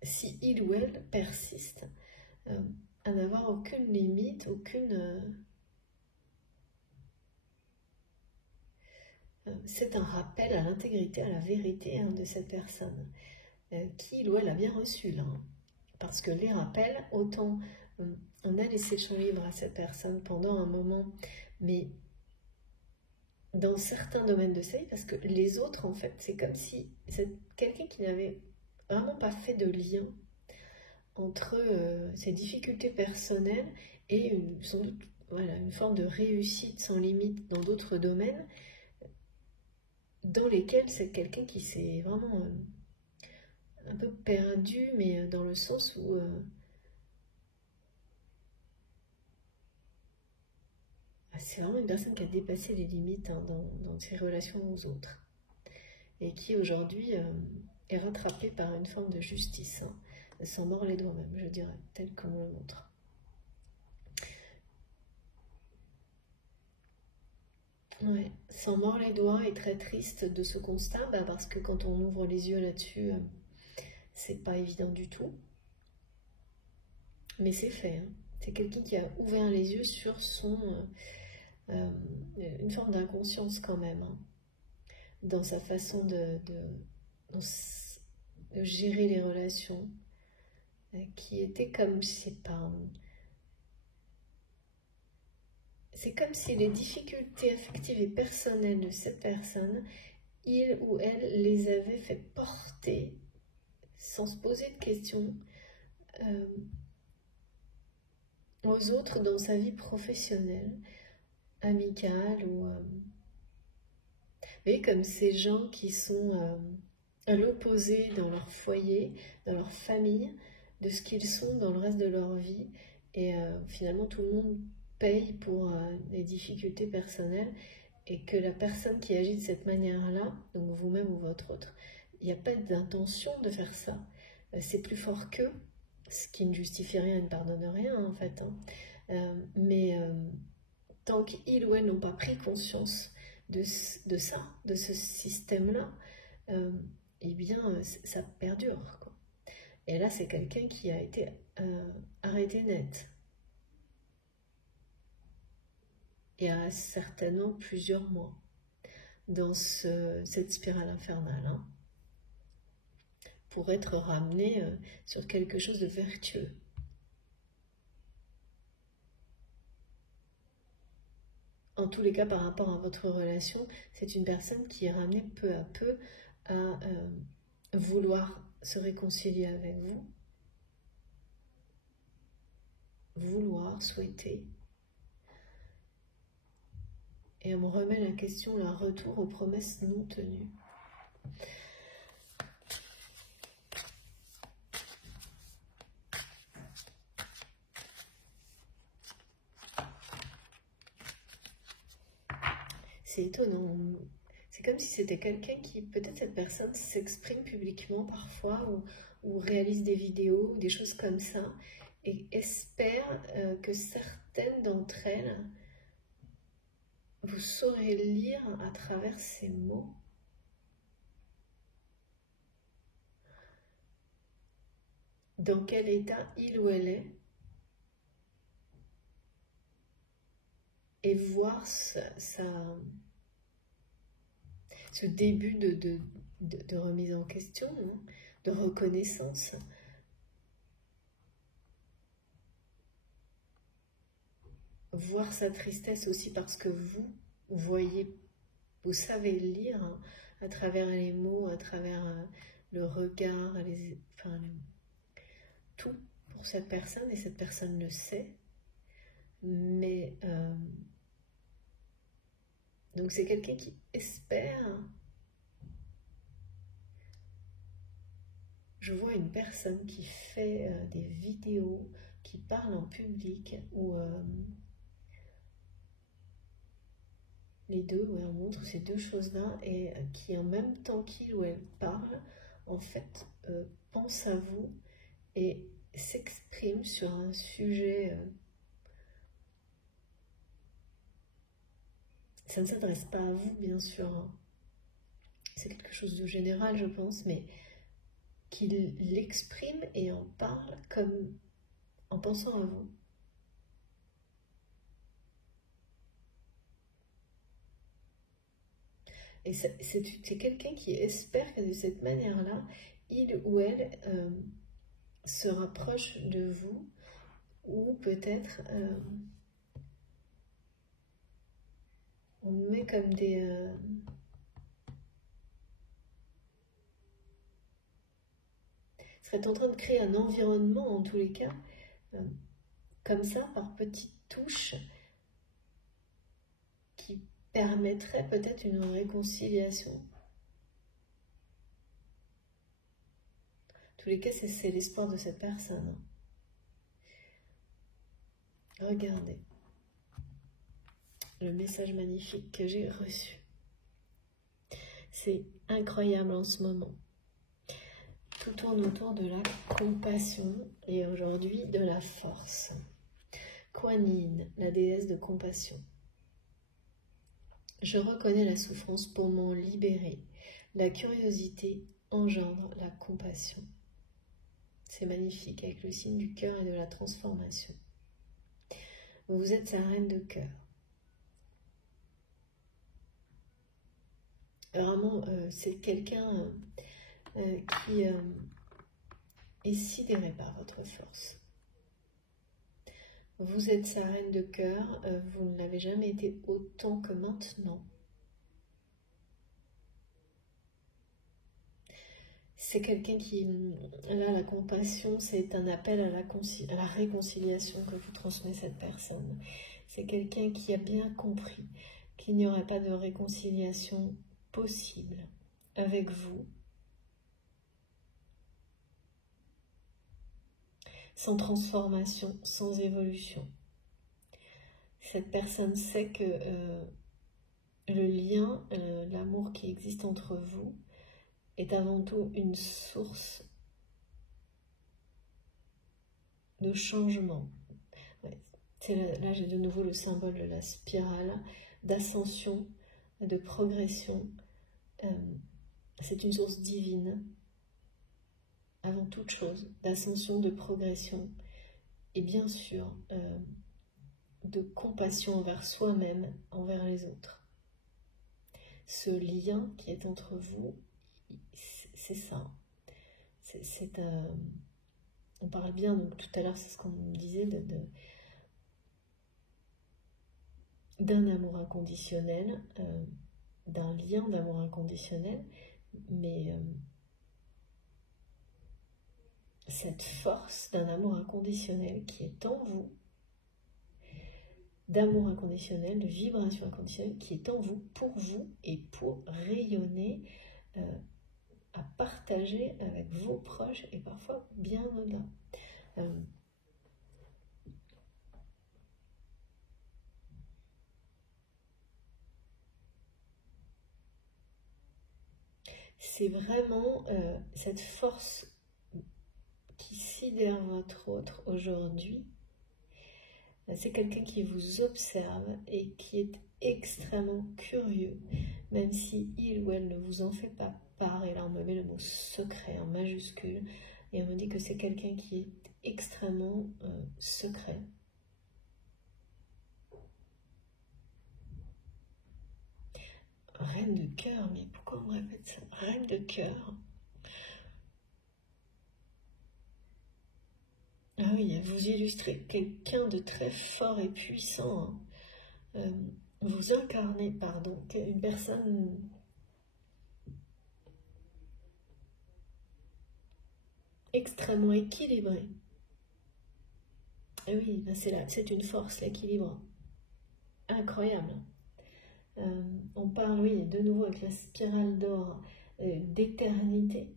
si il ou elle persiste à n'avoir aucune limite, c'est un rappel à l'intégrité, à la vérité, hein, de cette personne, qui il ou elle a bien reçu là. Hein. Parce que les rappels, autant on a laissé le champ libre à cette personne pendant un moment, mais dans certains domaines de sa vie, parce que les autres, en fait, c'est comme si c'est quelqu'un qui n'avait vraiment pas fait de lien entre ses difficultés personnelles et sans doute, voilà, une forme de réussite sans limite dans d'autres domaines, dans lesquels c'est quelqu'un qui s'est vraiment un peu perdu, mais dans le sens où c'est vraiment une personne qui a dépassé les limites, hein, dans ses relations aux autres, et qui aujourd'hui est rattrapée par une forme de justice, hein, s'en mord les doigts même, je dirais, tel qu'on le montre. Ouais, s'en mord les doigts et très triste de ce constat, bah parce que quand on ouvre les yeux là-dessus, c'est pas évident du tout, mais c'est fait, hein. C'est quelqu'un qui a ouvert les yeux sur une forme d'inconscience quand même, hein, dans sa façon de gérer les relations, qui était comme, je sais pas, c'est comme si les difficultés affectives et personnelles de cette personne, il ou elle les avait fait porter sans se poser de questions aux autres dans sa vie professionnelle, amicale ou vous voyez, comme ces gens qui sont à l'opposé dans leur foyer, dans leur famille, de ce qu'ils sont dans le reste de leur vie, et finalement tout le monde paye pour les difficultés personnelles, et que la personne qui agit de cette manière-là, donc vous-même ou votre autre, il n'y a pas d'intention de faire ça. C'est plus fort qu'eux, ce qui ne justifie rien et ne pardonne rien en fait. Mais tant qu'ils ou elles n'ont pas pris conscience de ça, de ce système-là, eh bien ça perdure, quoi. Et là, c'est quelqu'un qui a été arrêté net. Il y a certainement plusieurs mois dans cette spirale infernale, hein, pour être ramené sur quelque chose de vertueux. En tous les cas, par rapport à votre relation, c'est une personne qui est ramenée peu à peu à vouloir se réconcilier avec vous, vouloir, souhaiter. Et on me remet la question, le retour aux promesses non tenues. C'est étonnant. C'est comme si c'était quelqu'un qui, peut-être cette personne s'exprime publiquement parfois ou réalise des vidéos, des choses comme ça, et espère que certaines d'entre elles, vous saurez lire à travers ces mots. Dans quel état il ou elle est, et voir ce début de remise en question, hein, de reconnaissance. Voir sa tristesse aussi parce que vous voyez, vous savez lire, hein, à travers les mots, à travers le regard, tout pour cette personne, et cette personne le sait. Mais donc c'est quelqu'un qui espère. Je vois une personne qui fait des vidéos, qui parle en public, ou les deux, ouais, on montre ces deux choses-là, et qui en même temps qu'il ou elle parle, en fait, pense à vous et s'exprime sur un sujet. Ça ne s'adresse pas à vous, bien sûr, hein. C'est quelque chose de général, je pense, mais qu'il l'exprime et en parle comme en pensant à vous. Et c'est quelqu'un qui espère que de cette manière-là, il ou elle se rapproche de vous, ou peut-être on met comme des... serait en train de créer un environnement, en tous les cas, comme ça, par petites touches, qui permettrait peut-être une réconciliation. En tous les cas, c'est l'espoir de cette personne. Regardez le message magnifique que j'ai reçu. C'est incroyable en ce moment. Tout tourne autour de la compassion et aujourd'hui de la force. Kuan Yin, la déesse de compassion. Je reconnais la souffrance pour m'en libérer. La curiosité engendre la compassion. C'est magnifique, avec le signe du cœur et de la transformation. Vous êtes sa reine de cœur. Vraiment, c'est quelqu'un qui est sidéré par votre force. Vous êtes sa reine de cœur, vous ne l'avez jamais été autant que maintenant. C'est quelqu'un qui, là, la compassion, c'est un appel à la réconciliation que vous transmet cette personne. C'est quelqu'un qui a bien compris qu'il n'y aurait pas de réconciliation possible avec vous sans transformation, sans évolution. Cette personne sait que le lien, l'amour qui existe entre vous est avant tout une source de changement. Ouais. Là, j'ai de nouveau le symbole de la spirale, d'ascension, de progression. C'est une source divine, avant toute chose, d'ascension, de progression, et bien sûr, de compassion envers soi-même, envers les autres. Ce lien qui est entre vous, c'est ça. On parle bien, donc tout à l'heure, c'est ce qu'on me disait, d'un amour inconditionnel, d'un lien d'amour inconditionnel, mais cette force d'un amour inconditionnel qui est en vous, d'amour inconditionnel, de vibration inconditionnelle qui est en vous et pour rayonner, à partager avec vos proches et parfois bien au-delà. C'est vraiment cette force qui sidère votre autre aujourd'hui. C'est quelqu'un qui vous observe et qui est extrêmement curieux, même si il ou elle ne vous en fait pas part. Et là, on me met le mot secret en majuscule et on me dit que c'est quelqu'un qui est extrêmement secret. Reine de cœur, mais pourquoi on me répète ça? Reine de cœur. Ah oui, vous illustrez quelqu'un de très fort et puissant. Vous incarnez, pardon, une personne extrêmement équilibrée. Et oui, c'est une force, l'équilibre. Incroyable. On parle, oui, de nouveau avec la spirale d'or, d'éternité,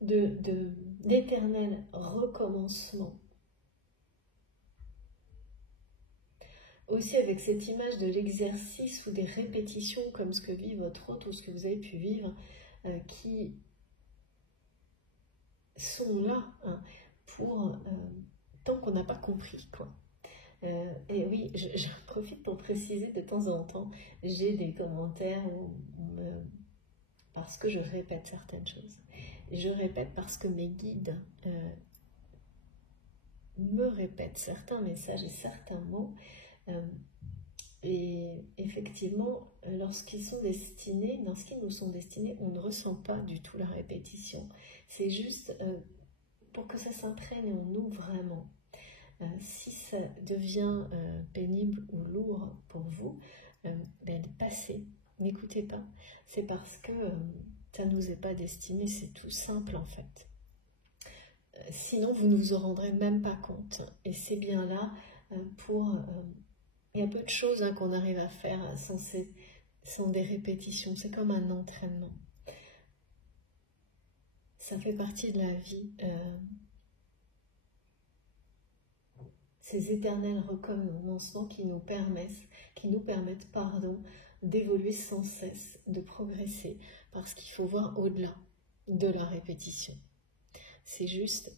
d'éternel recommencement. Aussi avec cette image de l'exercice ou des répétitions comme ce que vit votre hôte ou ce que vous avez pu vivre, qui sont là pour tant qu'on n'a pas compris, quoi. Et oui, je profite pour préciser de temps en temps, j'ai des commentaires parce que je répète certaines choses. Je répète parce que mes guides me répètent certains messages et certains mots. Et effectivement, lorsqu'ils nous sont destinés, on ne ressent pas du tout la répétition. C'est juste pour que ça s'imprègne en nous vraiment. Si ça devient pénible ou lourd pour vous, passez, n'écoutez pas. C'est parce que ça ne nous est pas destiné, c'est tout simple en fait. Sinon, vous ne vous en rendrez même pas compte. Et c'est bien là il y a peu de choses qu'on arrive à faire sans des répétitions. C'est comme un entraînement. Ça fait partie de la vie. Ces éternels recommencements qui nous permettent, d'évoluer sans cesse, de progresser, parce qu'il faut voir au-delà de la répétition. C'est juste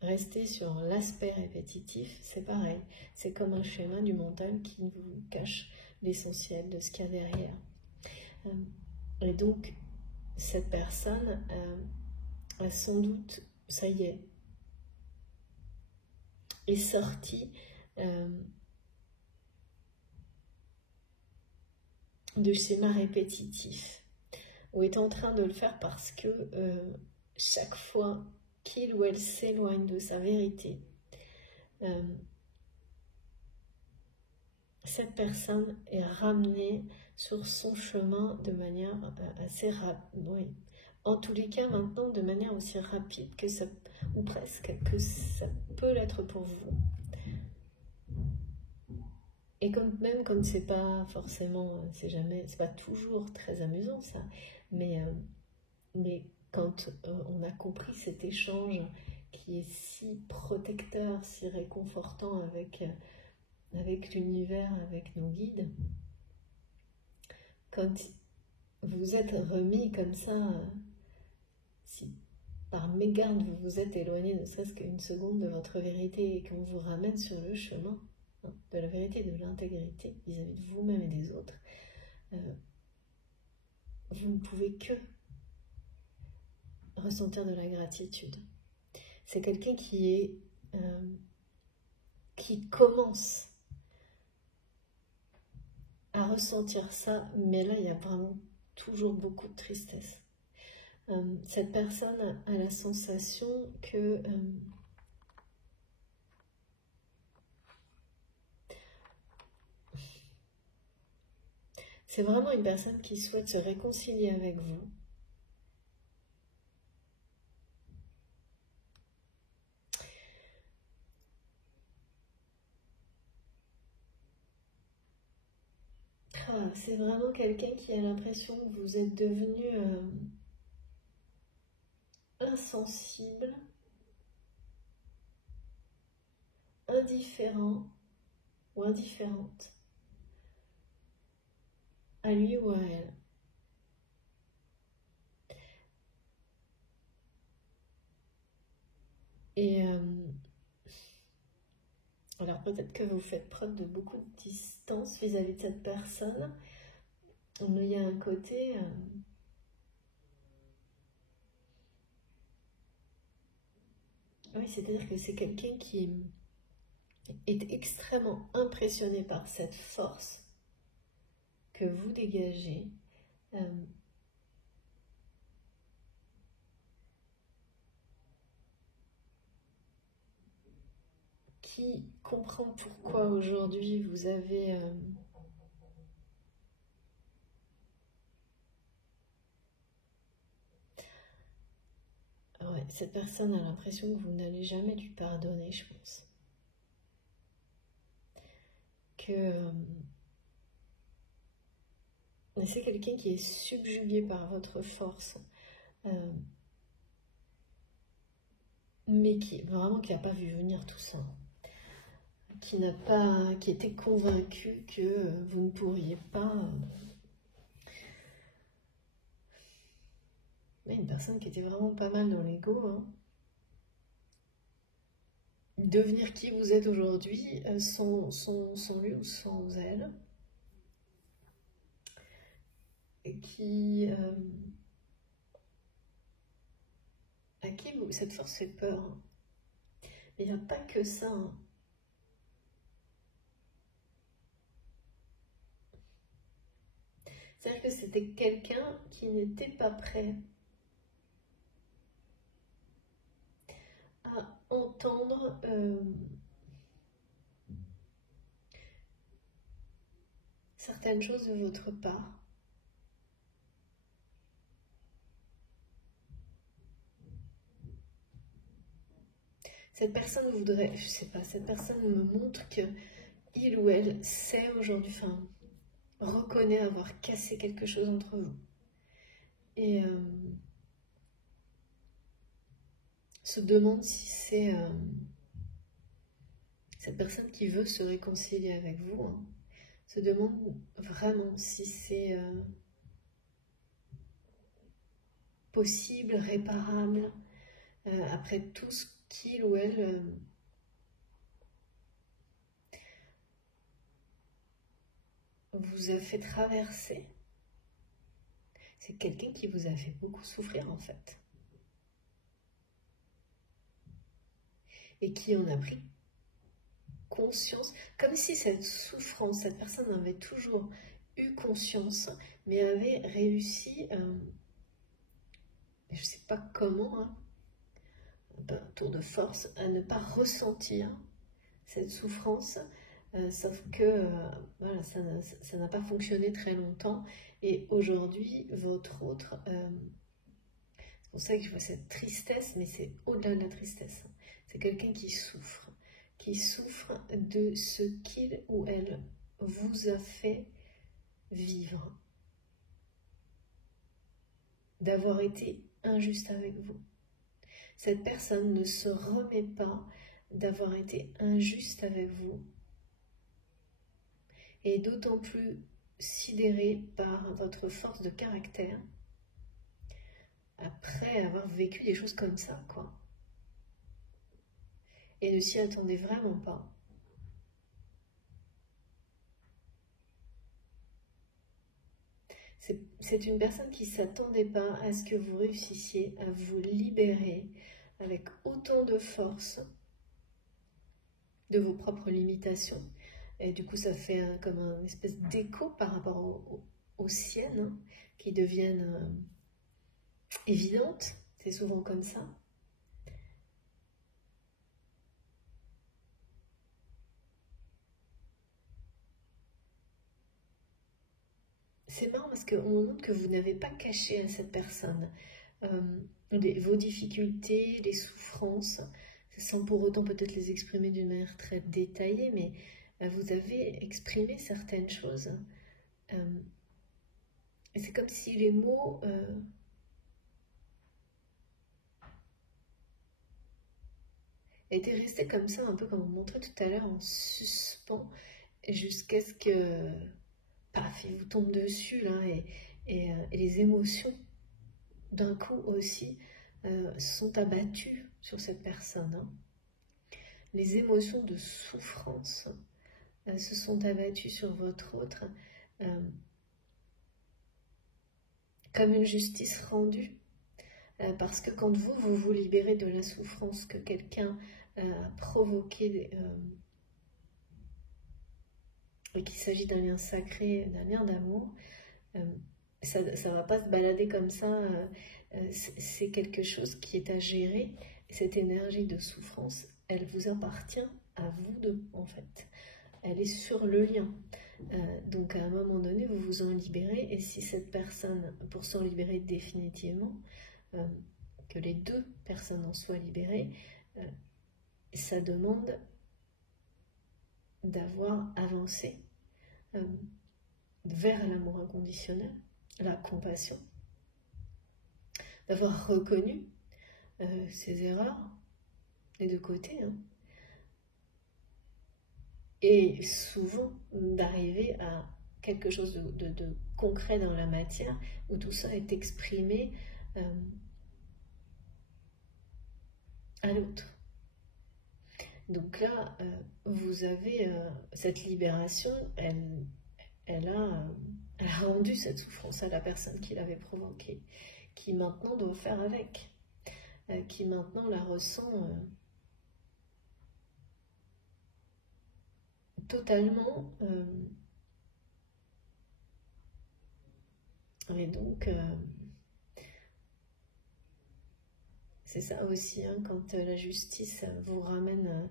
rester sur l'aspect répétitif, c'est pareil. C'est comme un schéma du mental qui vous cache l'essentiel de ce qu'il y a derrière. Et donc, cette personne a sans doute, ça y est sortie de schémas répétitifs, ou est en train de le faire parce que chaque fois qu'il ou elle s'éloigne de sa vérité, cette personne est ramenée sur son chemin de manière assez rapide. Oui. En tous les cas, maintenant, de manière aussi rapide que ça, ou presque, que ça peut l'être pour vous. Et même quand c'est pas forcément, c'est pas toujours très amusant ça, mais quand on a compris cet échange qui est si protecteur, si réconfortant avec l'univers, avec nos guides, quand vous vous êtes remis comme ça, si par mégarde vous vous êtes éloigné ne serait-ce qu'une seconde de votre vérité et qu'on vous ramène sur le chemin de la vérité, de l'intégrité vis-à-vis de vous-même et des autres, vous ne pouvez que ressentir de la gratitude. C'est quelqu'un qui commence à ressentir ça, mais là il y a vraiment toujours beaucoup de tristesse. Cette personne a la sensation que c'est vraiment une personne qui souhaite se réconcilier avec vous. C'est vraiment quelqu'un qui a l'impression que vous êtes devenu insensible, indifférent ou indifférente à lui ou à elle. Et alors peut-être que vous faites preuve de beaucoup de distance vis-à-vis de cette personne, mais il y a un côté... oui, c'est-à-dire que c'est quelqu'un qui est extrêmement impressionné par cette force que vous dégagez, qui comprend pourquoi aujourd'hui vous avez ouais, cette personne a l'impression que vous n'allez jamais lui pardonner, je pense. Que c'est quelqu'un qui est subjugué par votre force, mais qui vraiment qui n'a pas vu venir tout ça, qui était convaincu que vous ne pourriez pas. Mais une personne qui était vraiment pas mal dans l'ego, hein. Devenir qui vous êtes aujourd'hui, sans lui ou sans elle, et qui à qui cette force fait peur. Mais il n'y a pas que ça, hein. C'est-à-dire que c'était quelqu'un qui n'était pas prêt à entendre certaines choses de votre part. Cette personne voudrait, je sais pas, cette personne me montre que il ou elle sait aujourd'hui, enfin, reconnaît avoir cassé quelque chose entre vous. Et se demande si c'est cette personne qui veut se réconcilier avec vous, hein, se demande vraiment si c'est possible, réparable, après tout ce qu'il ou elle vous a fait traverser. C'est quelqu'un qui vous a fait beaucoup souffrir en fait. Et qui en a pris conscience, comme si cette souffrance, cette personne avait toujours eu conscience, mais avait réussi, je ne sais pas comment, hein, un tour de force, à ne pas ressentir cette souffrance, sauf que voilà, ça n'a pas fonctionné très longtemps, et aujourd'hui, votre autre, c'est pour ça que je vois cette tristesse, mais c'est au-delà de la tristesse, c'est quelqu'un qui souffre de ce qu'il ou elle vous a fait vivre, d'avoir été injuste avec vous. Cette personne ne se remet pas d'avoir été injuste avec vous, et d'autant plus sidéré par votre force de caractère après avoir vécu des choses comme ça, quoi. Et ne s'y attendez vraiment pas. C'est une personne qui ne s'attendait pas à ce que vous réussissiez à vous libérer avec autant de force de vos propres limitations. Et du coup, ça fait comme un espèce d'écho par rapport aux siennes, hein, qui deviennent évidentes. C'est souvent comme ça. C'est marrant parce qu'on montre que vous n'avez pas caché à cette personne vos difficultés, les souffrances, sans pour autant peut-être les exprimer d'une manière très détaillée, mais vous avez exprimé certaines choses. Et c'est comme si les mots étaient restés comme ça, un peu comme on montrait tout à l'heure, en suspens, jusqu'à ce que, paf, il vous tombe dessus, là, et les émotions, d'un coup aussi, sont abattues sur cette personne. Hein. Les émotions de souffrance se sont abattues sur votre autre, comme une justice rendue. Parce que quand vous vous libérez de la souffrance que quelqu'un a provoquée, et qu'il s'agit d'un lien sacré, d'un lien d'amour, ça ne va pas se balader comme ça, c'est quelque chose qui est à gérer. Et cette énergie de souffrance, elle vous appartient à vous deux, en fait. Elle est sur le lien. Donc à un moment donné, vous vous en libérez, et si cette personne, pour s'en libérer définitivement, que les deux personnes en soient libérées, ça demande d'avoir avancé vers l'amour inconditionnel, la compassion, d'avoir reconnu ses erreurs des deux côtés, hein, et souvent d'arriver à quelque chose de concret dans la matière, où tout ça est exprimé à l'autre. Donc là, vous avez cette libération, elle a rendu cette souffrance à la personne qui l'avait provoquée, qui maintenant doit faire avec, qui maintenant la ressent totalement. Et donc, c'est ça aussi, hein, quand la justice vous ramène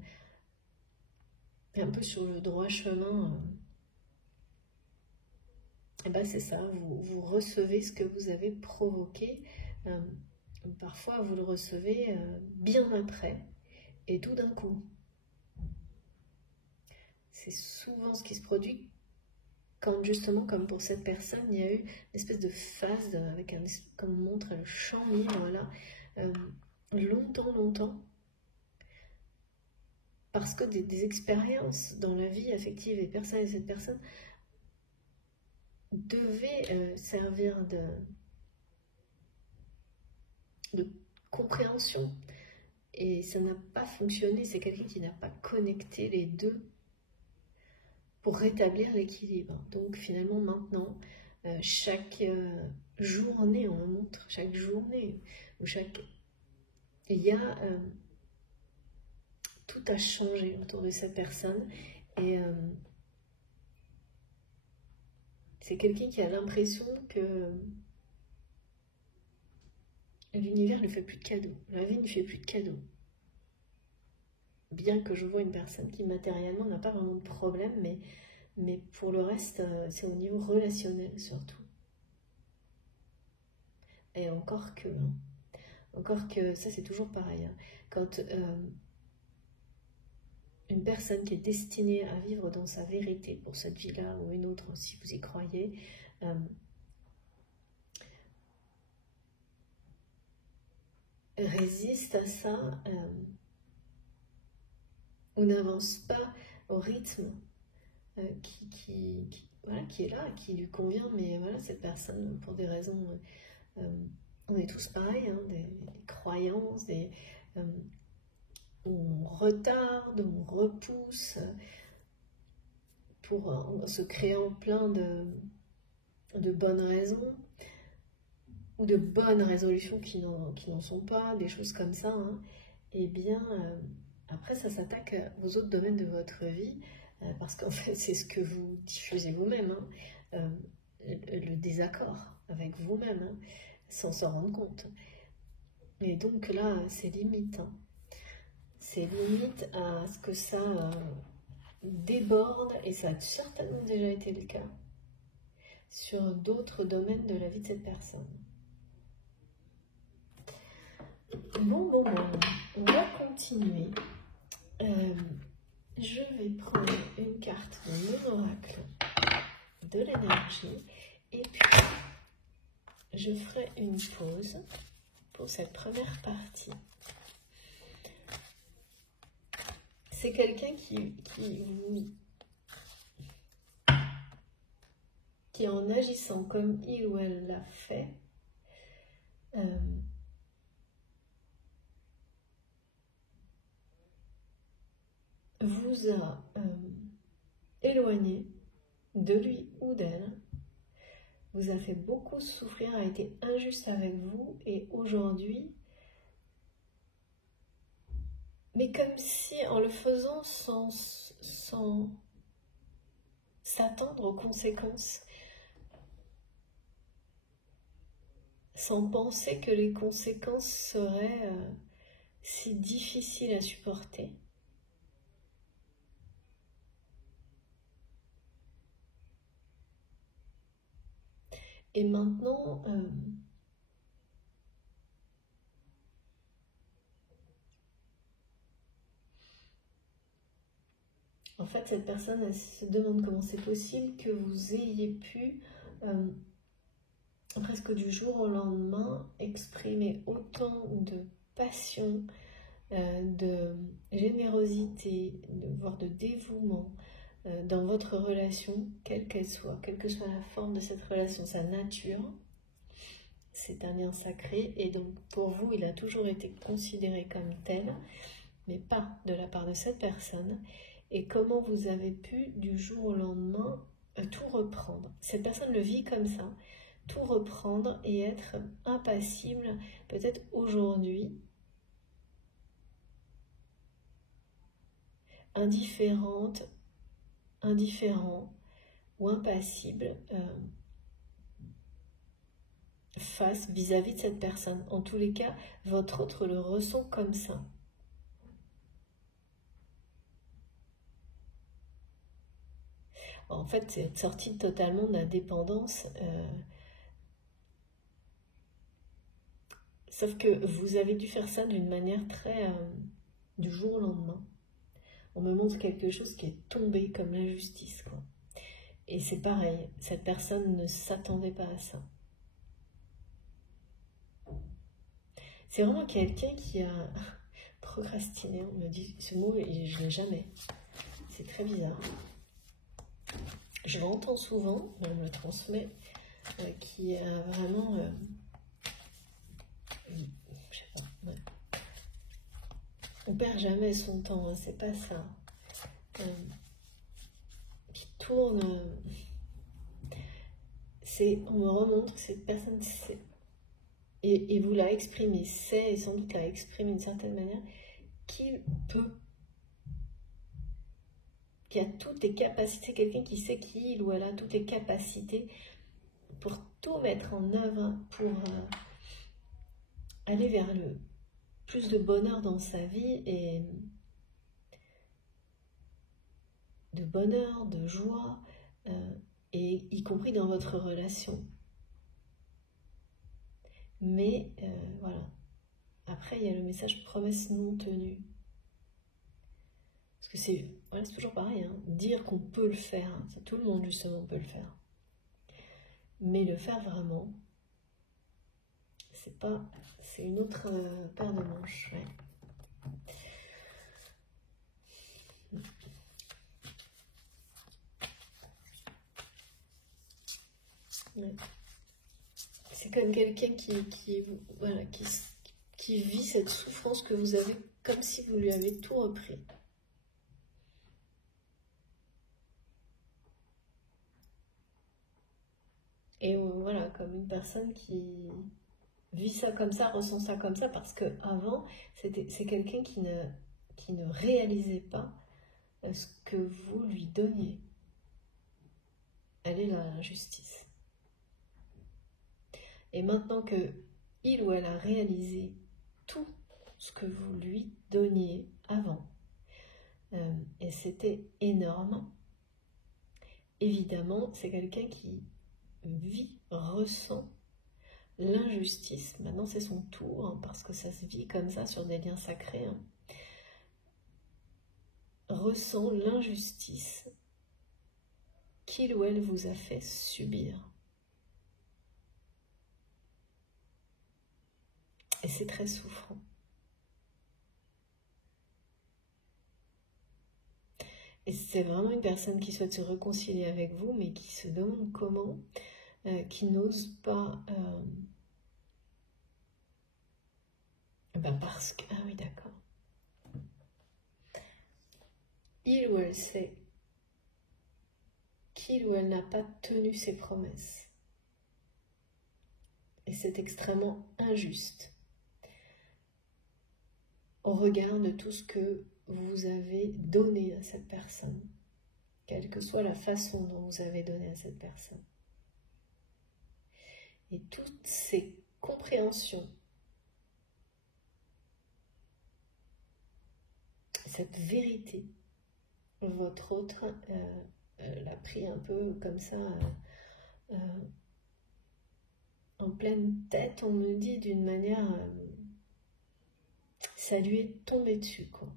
un peu sur le droit chemin, et ben c'est ça, vous recevez ce que vous avez provoqué. Parfois, vous le recevez bien après, et tout d'un coup. C'est souvent ce qui se produit quand justement, comme pour cette personne, il y a eu une espèce de phase avec comme montre le champ libre là, longtemps, parce que des expériences dans la vie affective et personnelle de cette personne devaient servir de compréhension, et ça n'a pas fonctionné. C'est quelqu'un qui n'a pas connecté les deux pour rétablir l'équilibre. Donc finalement maintenant, chaque journée, on montre chaque journée, ou il y a tout a changé autour de cette personne, et c'est quelqu'un qui a l'impression que l'univers ne fait plus de cadeaux, la vie ne fait plus de cadeaux. Bien que je vois une personne qui matériellement n'a pas vraiment de problème, mais pour le reste, c'est au niveau relationnel surtout. Et encore que, ça c'est toujours pareil, hein. Quand une personne qui est destinée à vivre dans sa vérité pour cette vie-là ou une autre, si vous y croyez, résiste à ça, ou n'avance pas au rythme voilà, qui est là, qui lui convient, mais voilà, cette personne, pour des raisons, on est tous pareils, hein, des croyances, on retarde, on repousse, pour se créant plein de bonnes raisons, ou de bonnes résolutions qui n'en sont pas, des choses comme ça, hein. Et bien, après, ça s'attaque aux autres domaines de votre vie, parce qu'en fait, c'est ce que vous diffusez vous-même, hein, le désaccord avec vous-même, hein, sans s'en rendre compte. Et donc là, c'est limite, hein. C'est limite à ce que ça déborde, et ça a certainement déjà été le cas, sur d'autres domaines de la vie de cette personne. Bon, on va continuer. Je vais prendre une carte de mon oracle de l'énergie et puis je ferai une pause pour cette première partie. C'est quelqu'un qui en agissant comme il ou elle l'a fait, vous a éloigné de lui ou d'elle, vous a fait beaucoup souffrir, a été injuste avec vous, et aujourd'hui, mais comme si en le faisant sans s'attendre aux conséquences, sans penser que les conséquences seraient si difficiles à supporter. Et maintenant, en fait, cette personne elle se demande comment c'est possible que vous ayez pu, presque du jour au lendemain, exprimer autant de passion, de générosité, voire de dévouement dans votre relation, quelle qu'elle soit, quelle que soit la forme de cette relation, sa nature. C'est un lien sacré, et donc pour vous, il a toujours été considéré comme tel, mais pas de la part de cette personne. Et comment vous avez pu, du jour au lendemain, tout reprendre. Cette personne le vit comme ça, tout reprendre et être impassible, peut-être aujourd'hui, indifférente, indifférent ou impassible face vis-à-vis de cette personne. En tous les cas, votre autre le ressent comme ça. En fait, c'est être sorti totalement de la dépendance. Sauf que vous avez dû faire ça d'une manière très... du jour au lendemain. On me montre quelque chose qui est tombé comme l'injustice, quoi. Et c'est pareil, cette personne ne s'attendait pas à ça. C'est vraiment quelqu'un qui a procrastiné. On me dit ce mot et je ne l'ai jamais. C'est très bizarre. Je l'entends souvent, on me le transmet, qui a vraiment... je sais pas, ouais. On perd jamais son temps, hein, c'est pas ça. Qui tourne... on me remontre que cette personne sait, et vous l'a exprimé, sait, et sans doute l'a exprimé d'une certaine manière, qu'il peut, qui a toutes les capacités, quelqu'un qui sait qu'il ou elle a toutes les capacités pour tout mettre en œuvre, pour aller vers le plus de bonheur dans sa vie, et de bonheur, de joie, et y compris dans votre relation. Mais voilà. Après, il y a le message promesse non tenue. Parce que c'est toujours pareil, hein. Dire qu'on peut le faire, hein. Tout le monde justement peut le faire. Mais le faire vraiment, c'est une autre paire de manches. Ouais. Ouais. C'est comme quelqu'un voilà, qui vit cette souffrance que vous avez comme si vous lui avez tout repris. Et voilà, comme une personne qui vit ça comme ça, ressent ça comme ça, parce qu'avant, c'est quelqu'un qui ne réalisait pas ce que vous lui donniez. Elle est là, l'injustice. Et maintenant que il ou elle a réalisé tout ce que vous lui donniez avant, et c'était énorme, évidemment, c'est quelqu'un qui vit, ressent l'injustice. Maintenant, c'est son tour, hein, parce que ça se vit comme ça sur des liens sacrés. Hein. Ressent l'injustice qu'il ou elle vous a fait subir. Et c'est très souffrant. Et c'est vraiment une personne qui souhaite se réconcilier avec vous, mais qui se demande comment, qui n'ose pas... parce que... Ah oui, d'accord. Il ou elle sait qu'il ou elle n'a pas tenu ses promesses. Et c'est extrêmement injuste au regard de tout ce que vous avez donné à cette personne, quelle que soit la façon dont vous avez donné à cette personne. Et toutes ces compréhensions, cette vérité, votre autre l'a pris un peu comme ça, en pleine tête, on me dit d'une manière, ça lui est tombé dessus, quoi.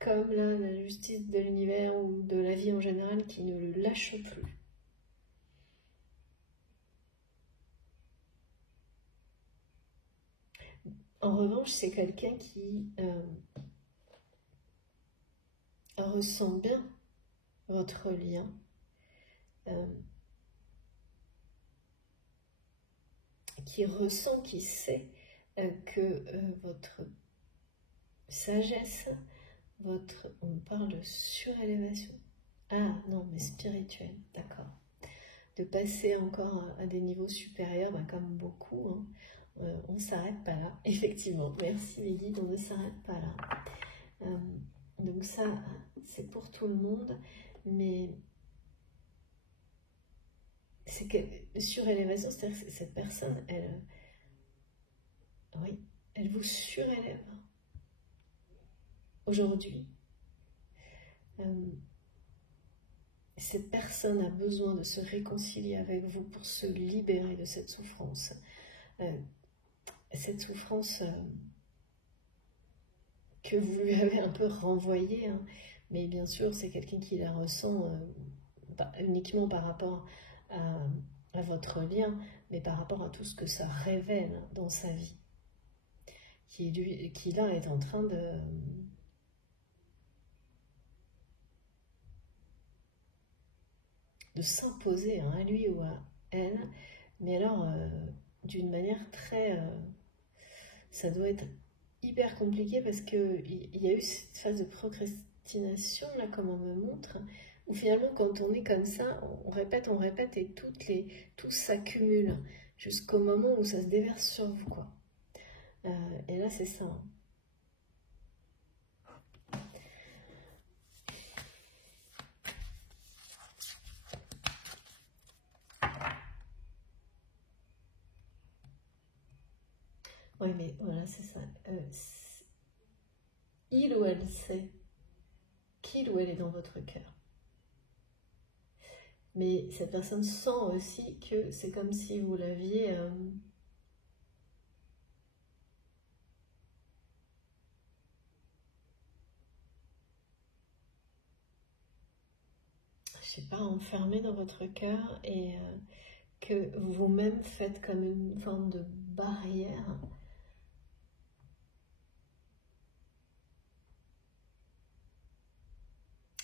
Comme là, la justice de l'univers ou de la vie en général qui ne le lâche plus. En revanche, c'est quelqu'un qui ressent bien votre lien, qui ressent, qui sait que votre sagesse, on parle de surélévation. Ah non, mais spirituelle, d'accord. De passer encore à des niveaux supérieurs, comme beaucoup, hein. On ne s'arrête pas là, effectivement. Merci les guides, on ne s'arrête pas là. Donc ça, c'est pour tout le monde, mais c'est que surélévation, c'est-à-dire que cette personne, elle vous surélève. Aujourd'hui, cette personne a besoin de se réconcilier avec vous pour se libérer de cette souffrance. Cette souffrance que vous lui avez un peu renvoyée, hein. Mais bien sûr, c'est quelqu'un qui la ressent pas uniquement par rapport à votre lien, mais par rapport à tout ce que ça révèle dans sa vie, qui là est en train de s'imposer à lui ou à elle, mais alors d'une manière très... ça doit être hyper compliqué parce qu'il y a eu cette phase de procrastination, là, comme on me montre, où finalement, quand on est comme ça, on répète et tout s'accumule jusqu'au moment où ça se déverse sur vous, quoi. Et là, c'est ça. Oui, mais voilà, c'est ça. Il ou elle sait qu'il ou elle est dans votre cœur. Mais cette personne sent aussi que c'est comme si vous l'aviez... je sais pas, enfermé dans votre cœur et que vous-même faites comme une forme de barrière.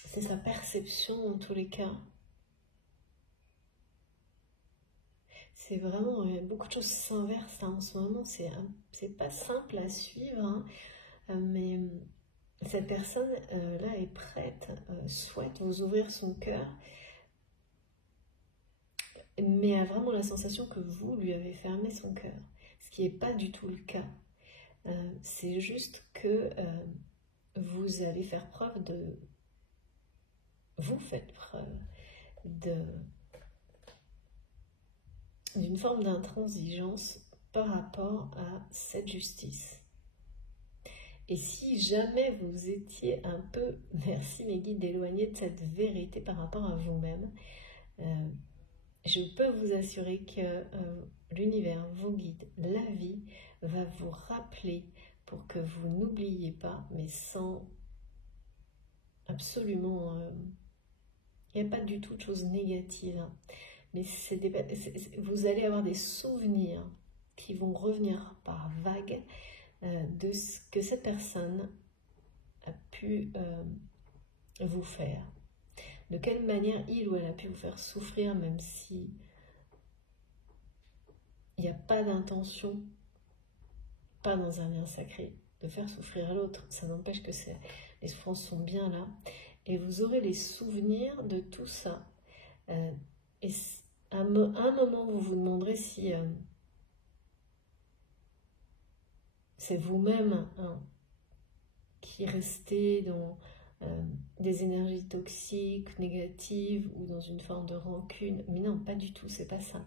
C'est sa perception en tous les cas. c'est vraiment, beaucoup de choses s'inversent en ce moment, c'est pas simple à suivre, hein, mais cette personne là est prête, souhaite vous ouvrir son cœur, mais a vraiment la sensation que vous lui avez fermé son cœur, ce qui n'est pas du tout le cas. C'est juste que vous allez faire preuve de... Vous faites preuve d'une forme d'intransigeance par rapport à cette justice. Et si jamais vous étiez un peu, merci mes guides, éloigné de cette vérité par rapport à vous-même, je peux vous assurer que l'univers, vos guides, la vie va vous rappeler pour que vous n'oubliez pas, mais sans absolument... il n'y a pas du tout de choses négatives, hein. Mais vous allez avoir des souvenirs qui vont revenir par vagues de ce que cette personne a pu vous faire. De quelle manière il ou elle a pu vous faire souffrir, même si il n'y a pas d'intention, pas dans un lien sacré, de faire souffrir l'autre. Ça n'empêche que les souffrances sont bien là. Et vous aurez les souvenirs de tout ça. Et à un moment, vous vous demanderez si c'est vous-même, hein, qui restez dans des énergies toxiques, négatives, ou dans une forme de rancune. Mais non, pas du tout, c'est pas ça.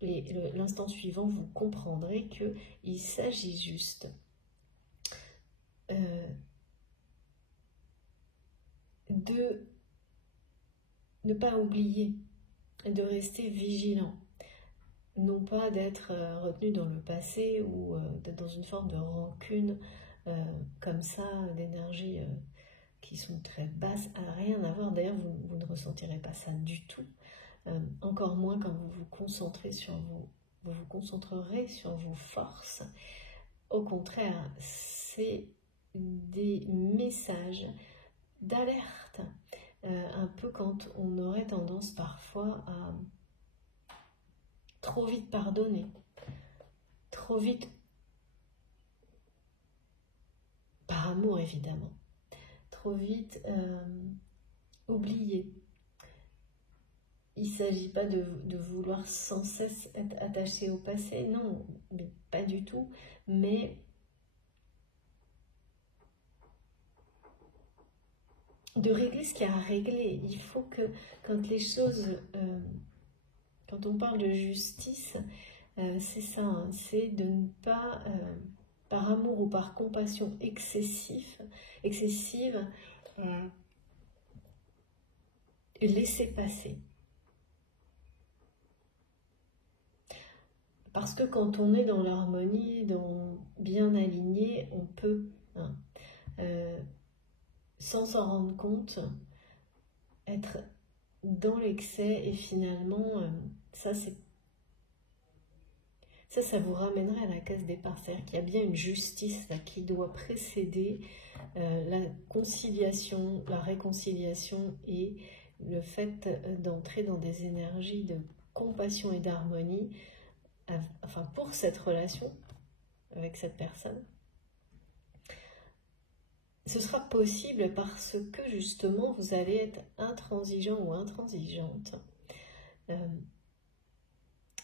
L'instant suivant, vous comprendrez qu'il s'agit juste de ne pas oublier, de rester vigilant, non pas d'être retenu dans le passé ou d'être dans une forme de rancune comme ça, d'énergie qui sont très basses, à rien à voir. D'ailleurs, vous ne ressentirez pas ça du tout, encore moins quand vous vous concentrez vous vous concentrerez sur vos forces. Au contraire, c'est des messages d'alerte, un peu quand on aurait tendance parfois à trop vite pardonner, trop vite, par amour évidemment, trop vite oublier. Il ne s'agit pas de vouloir sans cesse être attaché au passé, non, mais pas du tout, mais de régler ce qu'il y a à régler. Il faut que quand les choses, quand on parle de justice, c'est ça, hein, c'est de ne pas, par amour ou par compassion excessive, laisser passer. Parce que quand on est dans l'harmonie, bien aligné, on peut, hein, sans s'en rendre compte, être dans l'excès, et finalement, ça vous ramènerait à la case départ. C'est-à-dire qu'il y a bien une justice là, qui doit précéder la conciliation, la réconciliation et le fait d'entrer dans des énergies de compassion et d'harmonie, enfin pour cette relation avec cette personne. Ce sera possible parce que justement vous allez être intransigeant ou intransigeante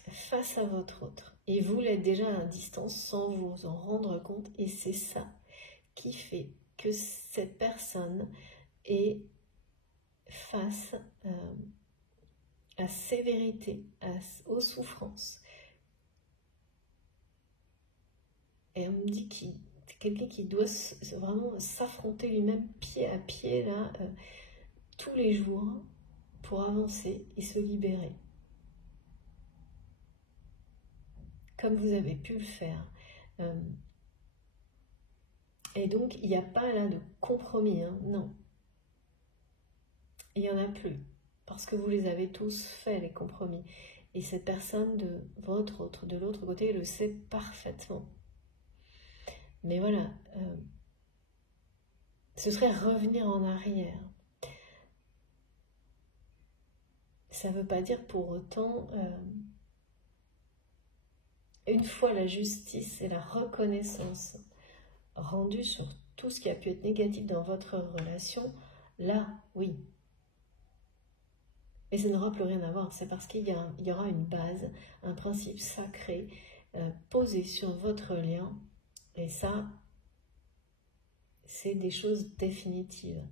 face à votre autre. Et vous l'êtes déjà à distance sans vous en rendre compte. Et c'est ça qui fait que cette personne est face à ses vérités, aux souffrances. Et on me dit qu'il c'est quelqu'un qui doit vraiment s'affronter lui-même pied à pied là, tous les jours pour avancer et se libérer. Comme vous avez pu le faire. Et donc, il n'y a pas là de compromis, hein, non. Il n'y en a plus. Parce que vous les avez tous faits, les compromis. Et cette personne de votre autre, de l'autre côté, le sait parfaitement. Mais voilà, ce serait revenir en arrière. Ça ne veut pas dire pour autant une fois la justice et la reconnaissance rendue sur tout ce qui a pu être négatif dans votre relation, là, oui. Et ça n'aura plus rien à voir, c'est parce qu'il y aura une base, un principe sacré posé sur votre lien, et ça, c'est des choses définitives.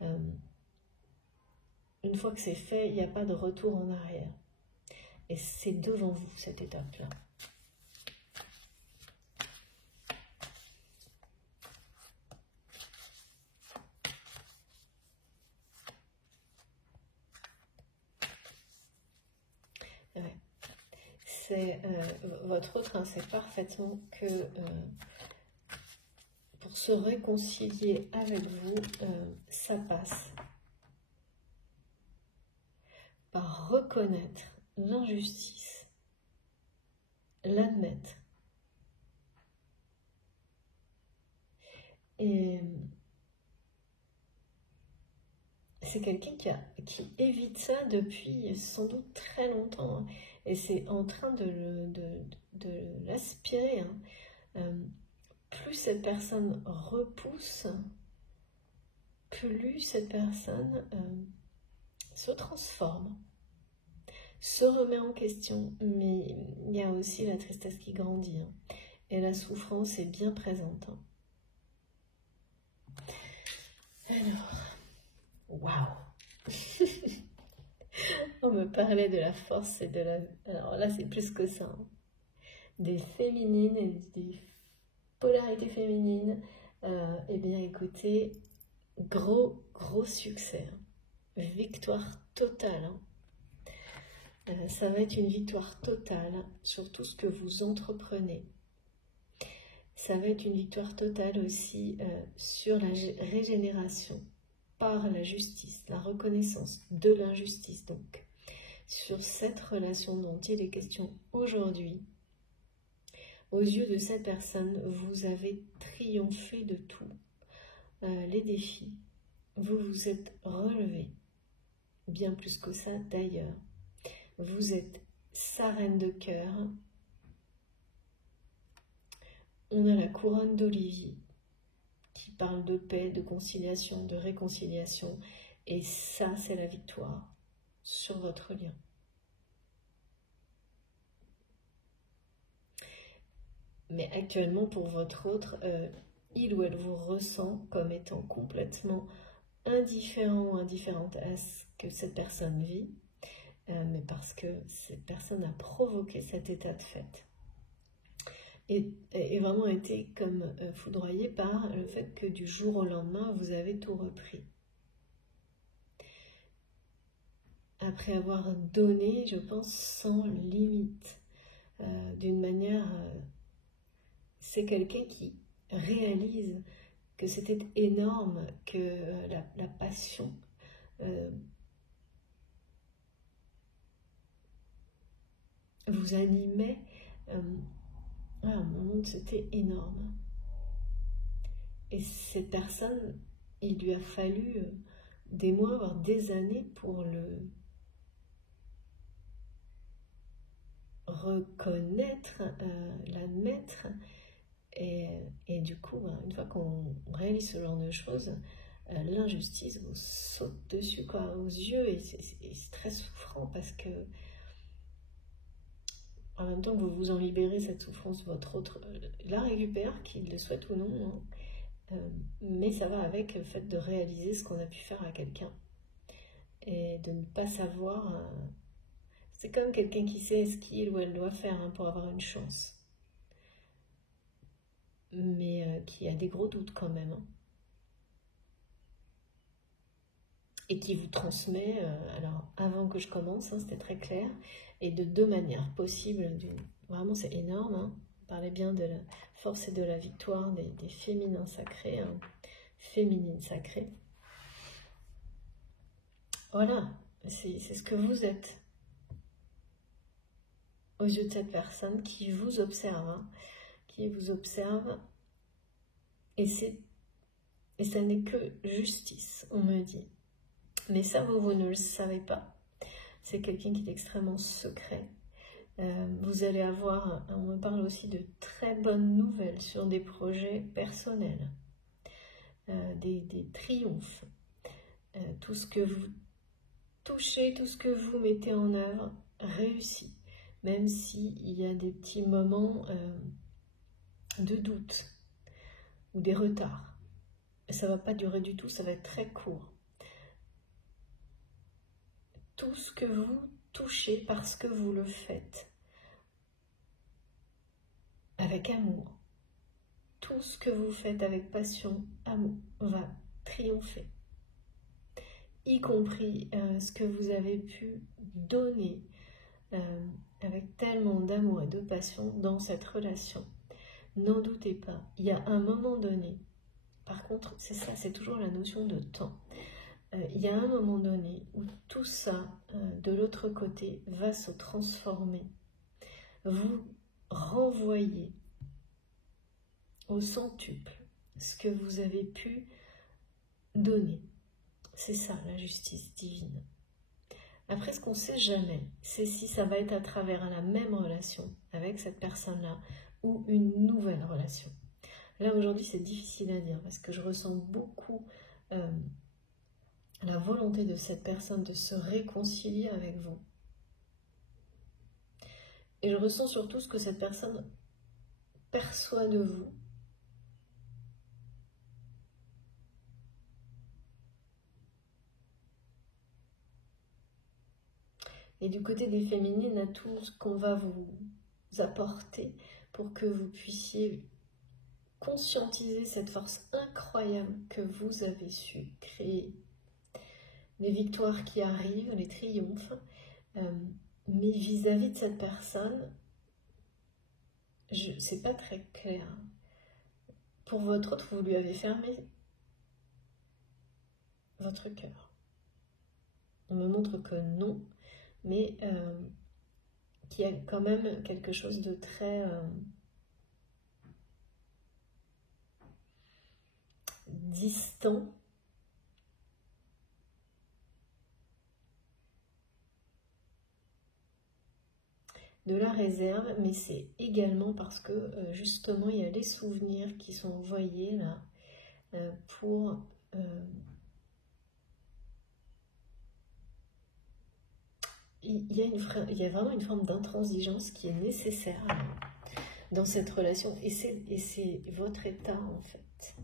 Une fois que c'est fait, il n'y a pas de retour en arrière. Et c'est devant vous, cette étape-là. Ouais. Votre autre sait parfaitement que pour se réconcilier avec vous, ça passe par reconnaître l'injustice, l'admettre. Et c'est quelqu'un qui évite ça depuis sans doute très longtemps. Hein, et c'est en train de l'aspirer. Hein. Plus cette personne repousse, plus cette personne se transforme, se remet en question. Mais il y a aussi la tristesse qui grandit. Hein, et la souffrance est bien présente. Hein. Alors, waouh. On me parlait de la force et de la... Alors là, c'est plus que ça. Hein. Des féminines et des polarités féminines. Eh bien, écoutez, gros succès. Hein. Victoire totale. Hein. Ça va être une victoire totale sur tout ce que vous entreprenez. Ça va être une victoire totale aussi sur la régénération par la justice, la reconnaissance de l'injustice. Donc, sur cette relation dont il est question aujourd'hui, aux yeux de cette personne, vous avez triomphé de tout. Les défis, vous vous êtes relevé, bien plus que ça d'ailleurs. Vous êtes sa reine de cœur. On a la couronne d'Olivier qui parle de paix, de conciliation, de réconciliation. Et ça, c'est la victoire sur votre lien. Mais actuellement, pour votre autre, il ou elle vous ressent comme étant complètement indifférent ou indifférente à ce que cette personne vit, mais parce que cette personne a provoqué cet état de fait. Et vraiment été comme foudroyé par le fait que du jour au lendemain, vous avez tout repris. Après avoir donné, je pense, sans limite, d'une manière... c'est quelqu'un qui réalise que c'était énorme, que la passion vous animait. À un moment, c'était énorme. Et cette personne, il lui a fallu des mois, voire des années pour le reconnaître, l'admettre. Et du coup, une fois qu'on réalise ce genre de choses, l'injustice vous saute dessus, quoi, aux yeux, et c'est très souffrant parce que en même temps que vous vous en libérez, cette souffrance, votre autre la récupère, qu'il le souhaite ou non, hein. Mais ça va avec le fait de réaliser ce qu'on a pu faire à quelqu'un et de ne pas savoir. C'est comme quelqu'un qui sait ce qu'il ou elle doit faire, hein, pour avoir une chance, mais qui a des gros doutes quand même, hein. Et qui vous transmet, alors avant que je commence, hein, c'était très clair, et de deux manières possibles. Vraiment, c'est énorme. Hein. On parlait bien de la force et de la victoire des féminins sacrés, hein, féminines sacrées. Voilà, c'est ce que vous êtes aux yeux de cette personne qui vous observe, hein, qui vous observe, et ça n'est que justice, on me dit. Mais ça, vous ne le savez pas. C'est quelqu'un qui est extrêmement secret. Vous allez avoir, on me parle aussi de très bonnes nouvelles sur des projets personnels, des triomphes. Tout ce que vous touchez, tout ce que vous mettez en œuvre réussit, même s'il y a des petits moments de doute ou des retards. Ça ne va pas durer du tout, ça va être très court. Tout ce que vous touchez parce que vous le faites avec amour, tout ce que vous faites avec passion, amour, va triompher. Y compris ce que vous avez pu donner avec tellement d'amour et de passion dans cette relation. N'en doutez pas, il y a un moment donné, par contre, c'est ça, c'est toujours la notion de temps. Il y a un moment donné où tout ça, de l'autre côté, va se transformer. Vous renvoyez au centuple ce que vous avez pu donner. C'est ça, la justice divine. Après, ce qu'on ne sait jamais, c'est si ça va être à travers la même relation avec cette personne-là ou une nouvelle relation. Là, aujourd'hui, c'est difficile à dire parce que je ressens beaucoup la volonté de cette personne de se réconcilier avec vous. Et je ressens surtout ce que cette personne perçoit de vous. Et du côté des féminines, à tout ce qu'on va vous apporter pour que vous puissiez conscientiser cette force incroyable que vous avez su créer. Les victoires qui arrivent, les triomphes, mais vis-à-vis de cette personne, c'est pas très clair. Pour votre autre, vous lui avez fermé votre cœur. On me montre que non, mais qu'il y a quand même quelque chose de très distant. De la réserve, mais c'est également parce que justement il y a les souvenirs qui sont envoyés là pour il y a vraiment une forme d'intransigeance qui est nécessaire dans cette relation et c'est votre état en fait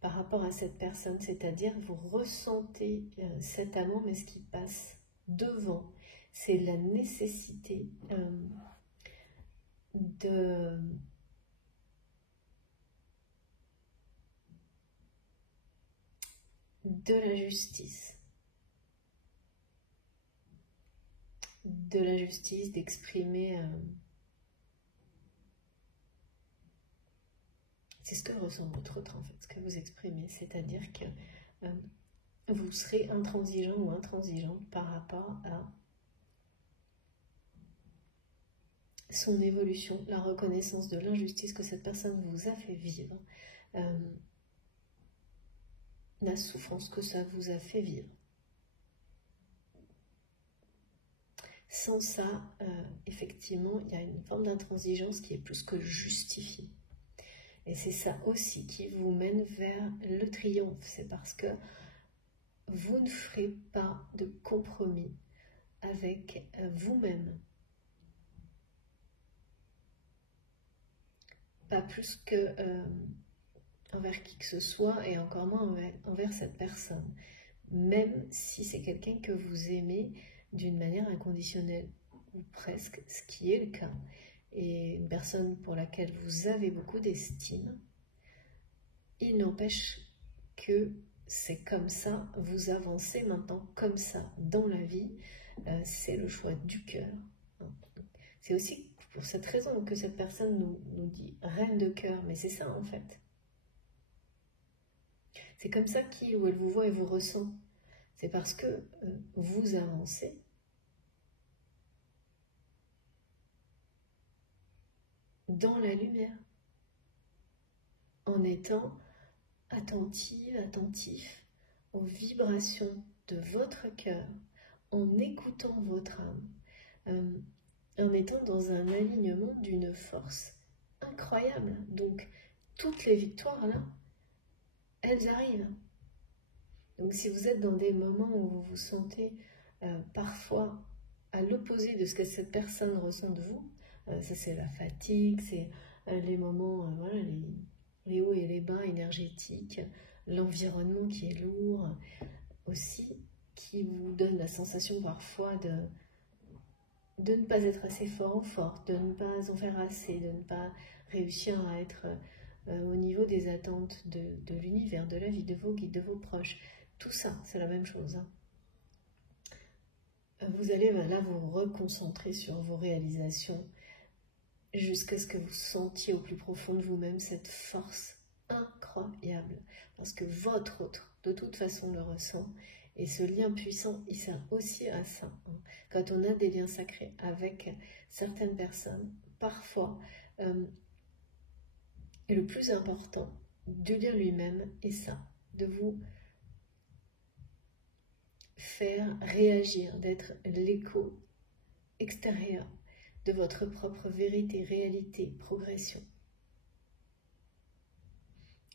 par rapport à cette personne, c'est-à-dire vous ressentez cet amour, mais ce qui passe devant, c'est la nécessité de la justice. De la justice, d'exprimer... c'est ce que ressent votre autre, en fait, ce que vous exprimez. C'est-à-dire que vous serez intransigeant ou intransigeante par rapport à son évolution, la reconnaissance de l'injustice que cette personne vous a fait vivre, la souffrance que ça vous a fait vivre. Sans ça, effectivement, il y a une forme d'intransigeance qui est plus que justifiée. Et c'est ça aussi qui vous mène vers le triomphe. C'est parce que vous ne ferez pas de compromis avec vous-même. Pas plus que envers qui que ce soit et encore moins envers cette personne. Même si c'est quelqu'un que vous aimez d'une manière inconditionnelle, ou presque, ce qui est le cas, et une personne pour laquelle vous avez beaucoup d'estime, il n'empêche que c'est comme ça, vous avancez maintenant comme ça dans la vie, c'est le choix du cœur. C'est aussi pour cette raison que cette personne nous dit reine de cœur, mais c'est ça en fait. C'est comme ça qu'il ou elle vous voit et vous ressent. C'est parce que vous avancez. Dans la lumière, en étant attentive, attentif aux vibrations de votre cœur, en écoutant votre âme. en étant dans un alignement d'une force incroyable. Donc, toutes les victoires là, elles arrivent. Donc, si vous êtes dans des moments où vous vous sentez parfois à l'opposé de ce que cette personne ressent de vous, ça c'est la fatigue, c'est les moments, voilà, les hauts et les bas énergétiques, l'environnement qui est lourd aussi, qui vous donne la sensation parfois de ne pas être assez fort ou forte, de ne pas en faire assez, de ne pas réussir à être au niveau des attentes de l'univers, de la vie, de vos guides, de vos proches. Tout ça, c'est la même chose. Vous allez là vous reconcentrer sur vos réalisations jusqu'à ce que vous sentiez au plus profond de vous-même cette force incroyable. Parce que votre autre, de toute façon, le ressent. Et ce lien puissant, il sert aussi à ça. Quand on a des liens sacrés avec certaines personnes, parfois, le plus important du lien lui-même est ça, de vous faire réagir, d'être l'écho extérieur de votre propre vérité, réalité, progression.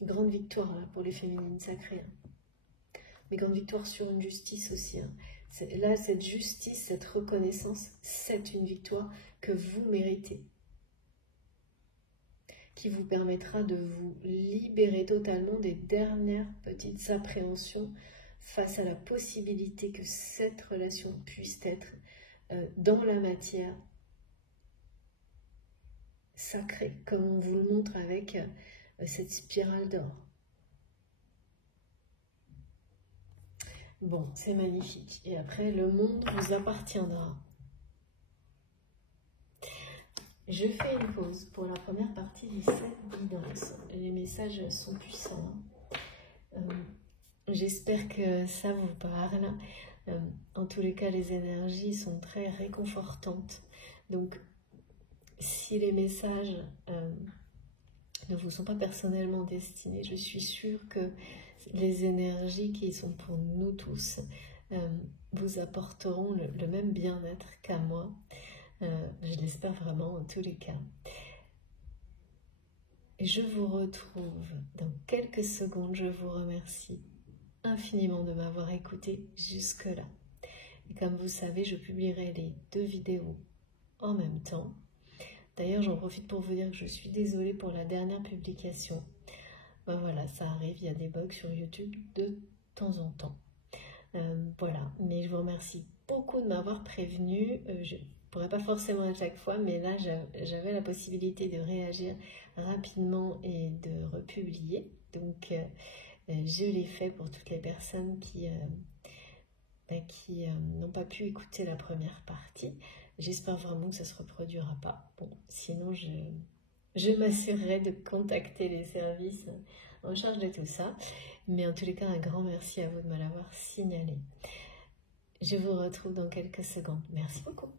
Grande victoire là, pour les féminines sacrées. Mais grande victoire sur une justice aussi. Là, cette justice, cette reconnaissance, c'est une victoire que vous méritez, qui vous permettra de vous libérer totalement des dernières petites appréhensions face à la possibilité que cette relation puisse être dans la matière sacrée, comme on vous le montre avec cette spirale d'or. Bon, c'est magnifique. Et après, le monde vous appartiendra. Je fais une pause pour la première partie du set guidance. Les messages sont puissants. J'espère que ça vous parle. En tous les cas, les énergies sont très réconfortantes. Donc, si les messages ne vous sont pas personnellement destinés, je suis sûre que les énergies qui sont pour nous tous vous apporteront le même bien-être qu'à moi. Je l'espère vraiment en tous les cas. Et je vous retrouve dans quelques secondes. Je vous remercie infiniment de m'avoir écouté jusque-là. Et comme vous savez, je publierai les 2 vidéos en même temps. D'ailleurs, j'en profite pour vous dire que je suis désolée pour la dernière publication. Ben voilà, ça arrive, il y a des bugs sur YouTube de temps en temps. Voilà, mais je vous remercie beaucoup de m'avoir prévenu. Je ne pourrais pas forcément à chaque fois, mais là, j'avais la possibilité de réagir rapidement et de republier. Donc, je l'ai fait pour toutes les personnes qui n'ont pas pu écouter la première partie. J'espère vraiment que ça ne se reproduira pas. Bon, sinon, je m'assurerai de contacter les services en charge de tout ça. Mais en tous les cas, un grand merci à vous de me l'avoir signalé. Je vous retrouve dans quelques secondes. Merci beaucoup.